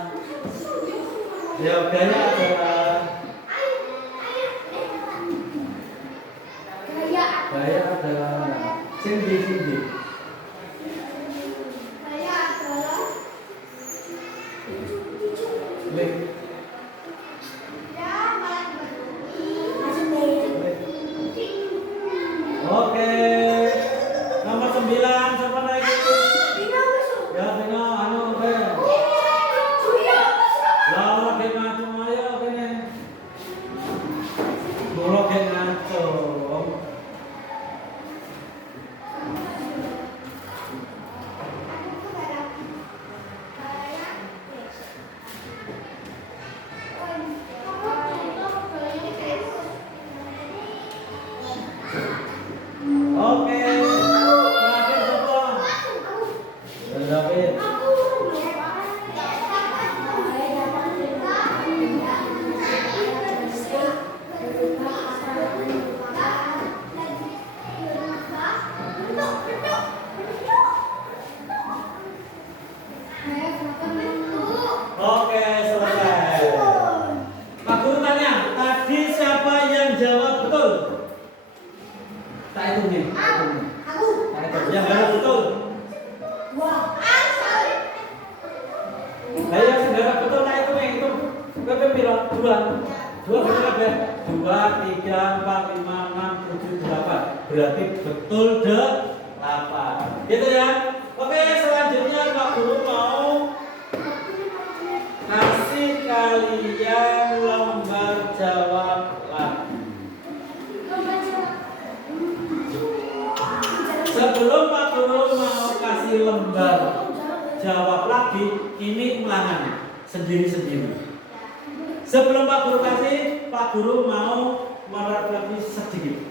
Cindy. Oke. Nomor 9 siapa lagi? Ya, Vino, oke. Laura kayak ngaco ayo kene. Dulu kayak ngaco. Oke. Terakhir siapa? David. Oke, selesai. Pak Guru tanya, tadi siapa yang jawab betul? Tak hitung nih. Yang jawab betul. Saya segera betul tak hitung nih. Berapa bilang? 2 berapa? 2, 3, 4, 5, 6, 7, 8. Berarti betul 8. Gitu ya. Oke, selanjutnya Pak Guru mau kasih kalian lembar jawab lagi. Sebelum Pak Guru mau kasih lembar jawab lagi, ini ulangan sendiri-sendiri. Sebelum Pak Guru kasih, Pak Guru mau merefleksi sedikit.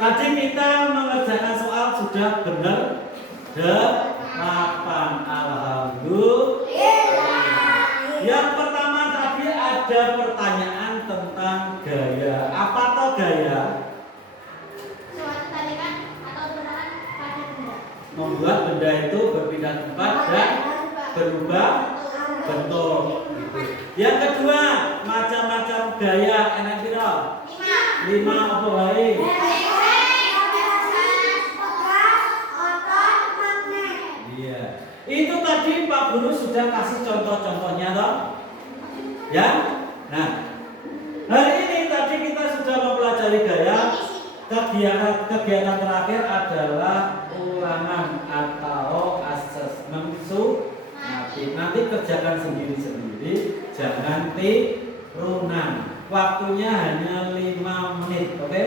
Tadi kita mengerjakan soal sudah benar 8. Alhamdulillah. Yang pertama tadi ada pertanyaan tentang gaya. Apa toh gaya? Suatu tarikan atau gerakan pada benda. Membuat benda itu berpindah tempat dan berubah bentuk. Yang kedua, macam-macam gaya enak piro? 5 apa wae? Iya. Itu tadi Pak Guru sudah kasih contoh-contohnya toh? Ya? Nah, hari ini tadi kita sudah mempelajari gaya. Kegiatan terakhir adalah ulangan atau asesmen sumatif. Nanti kerjakan sendiri-sendiri, jangan tirunan. Waktunya hanya 5 menit, oke?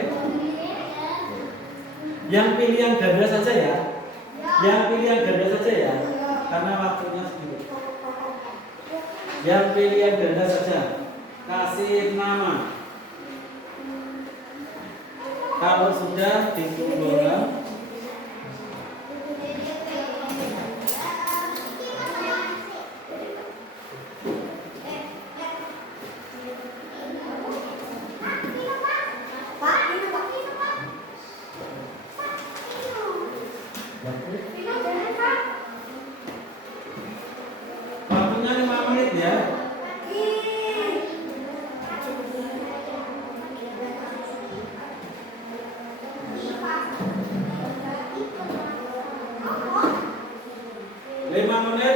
Yang pilihan ganda saja ya. Yang pilihan ganda saja ya, karena waktunya sedikit. Yang pilihan ganda saja. Kasih nama. Kalau sudah dikumpulkan, waktunya 5 menit ya.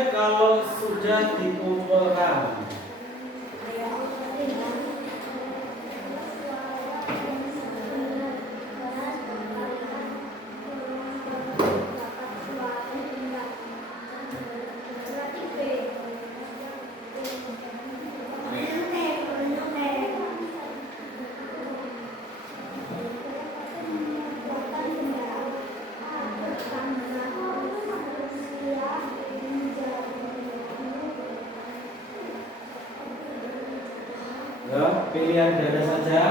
Kalau sudah dikumpulkan. Ya, pilihan ganda saja.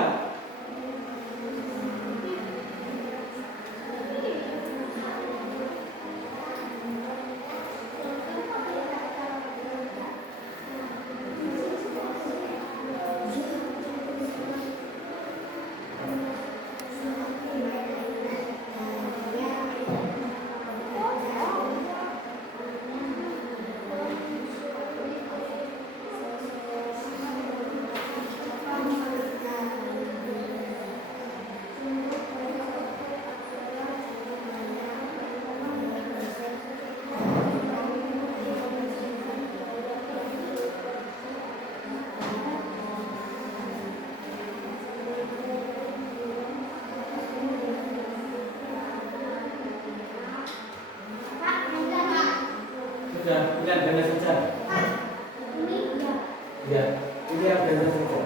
Ya, ini yang bebas saja.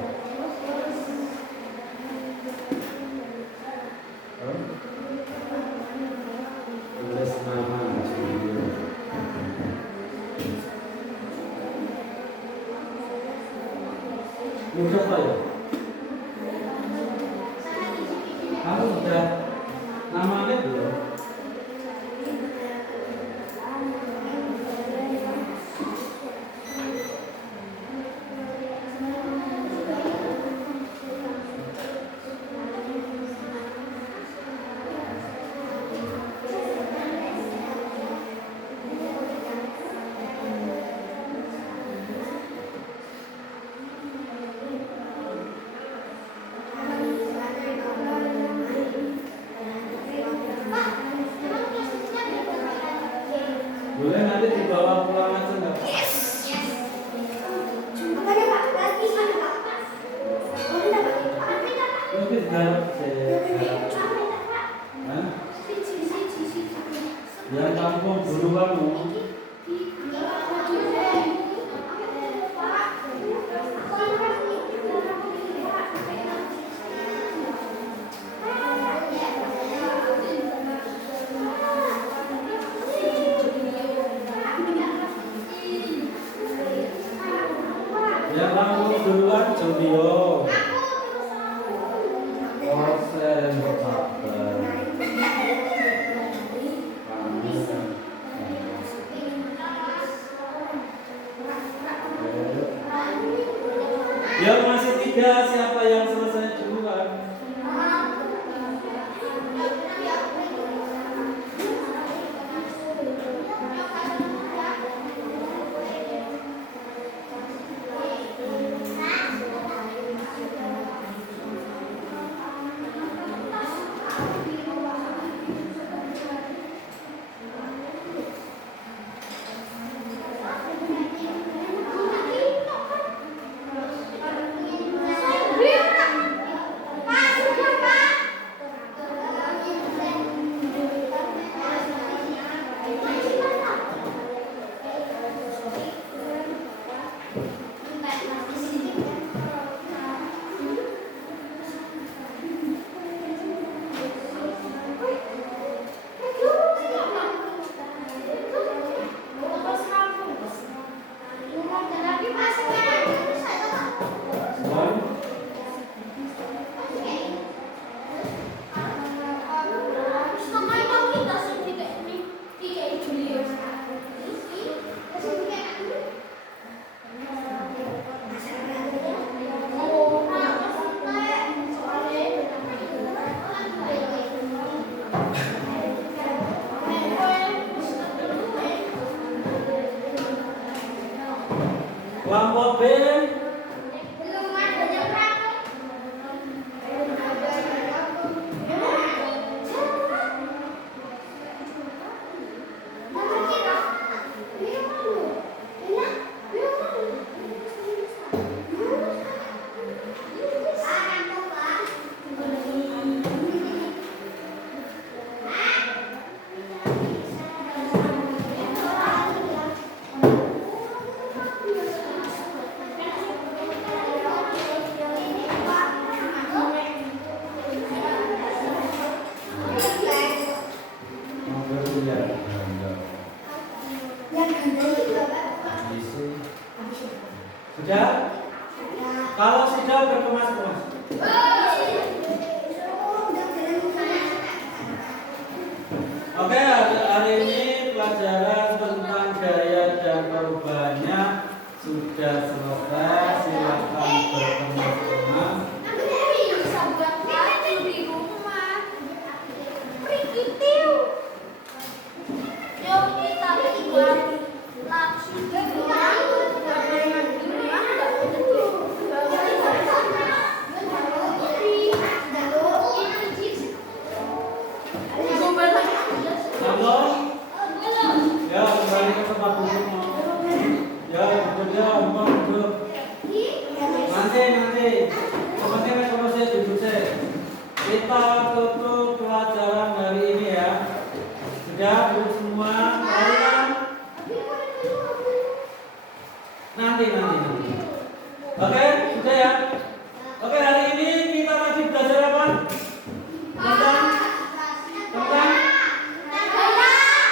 Tulis nama studio. Mudah Pak ya? Kamu sudah namanya belum? Boleh nanti dibawa pulang aja nggak Pak? Mungkin garap yang kampung dulu kamu. Yang kampung duluan Jodio. Orsen bersabar. Yang masih 3 siapa yang selesai duluan? Kelompok B. Sudah? Kalau sudah berkemas-kemas. Oke, hari ini pelajaran tentang gaya dan perubahannya sudah selesai. Silakan berkemas-kemas. Ya, kembali ke tempat duduk. Ya, duduk. Nanti. Teman-teman kalau saya duduk saya. Kita tutup pelajaran hari ini ya. Sudah duduk semua. Kalian nanti. Oke, sudah ya. Oke, hari ini kita lagi belajar apa?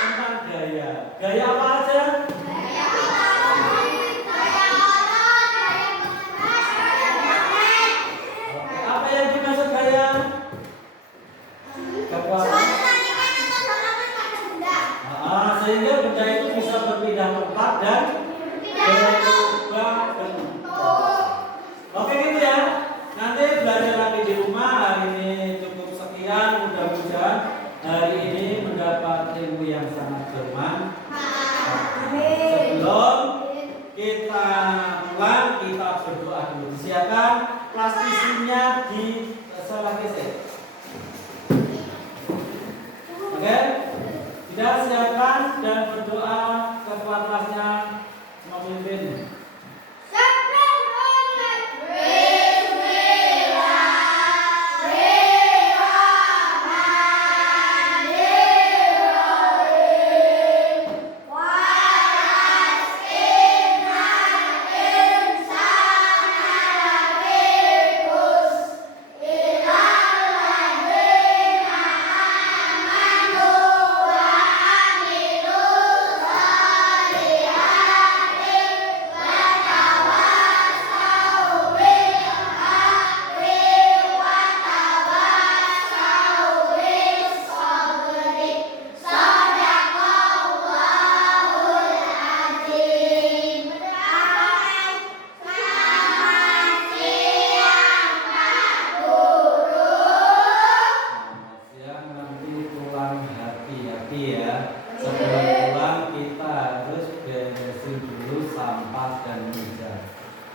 Tentang gaya. Gaya apa aja? Oke, apa yang dimaksud gaya? Kekuatan. Sehingga benda itu bisa berpindah tempat dan berubah bentuk. Oke gitu ya. Nanti belajar lagi di rumah. Hari ini cukup sekian. Mudah-mudahan hari ini mendapat ilmu yang sangat bermanfaat. Sebelum kita pulang, kita berdoa dulu. Siapkan plastisinya di salah gesek. Oke? Tidak siapkan dan berdoa kepada kelasnya memimpin.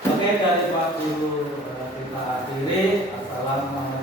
Oke, dari Pak Guru kita akhiri. Assalamualaikum.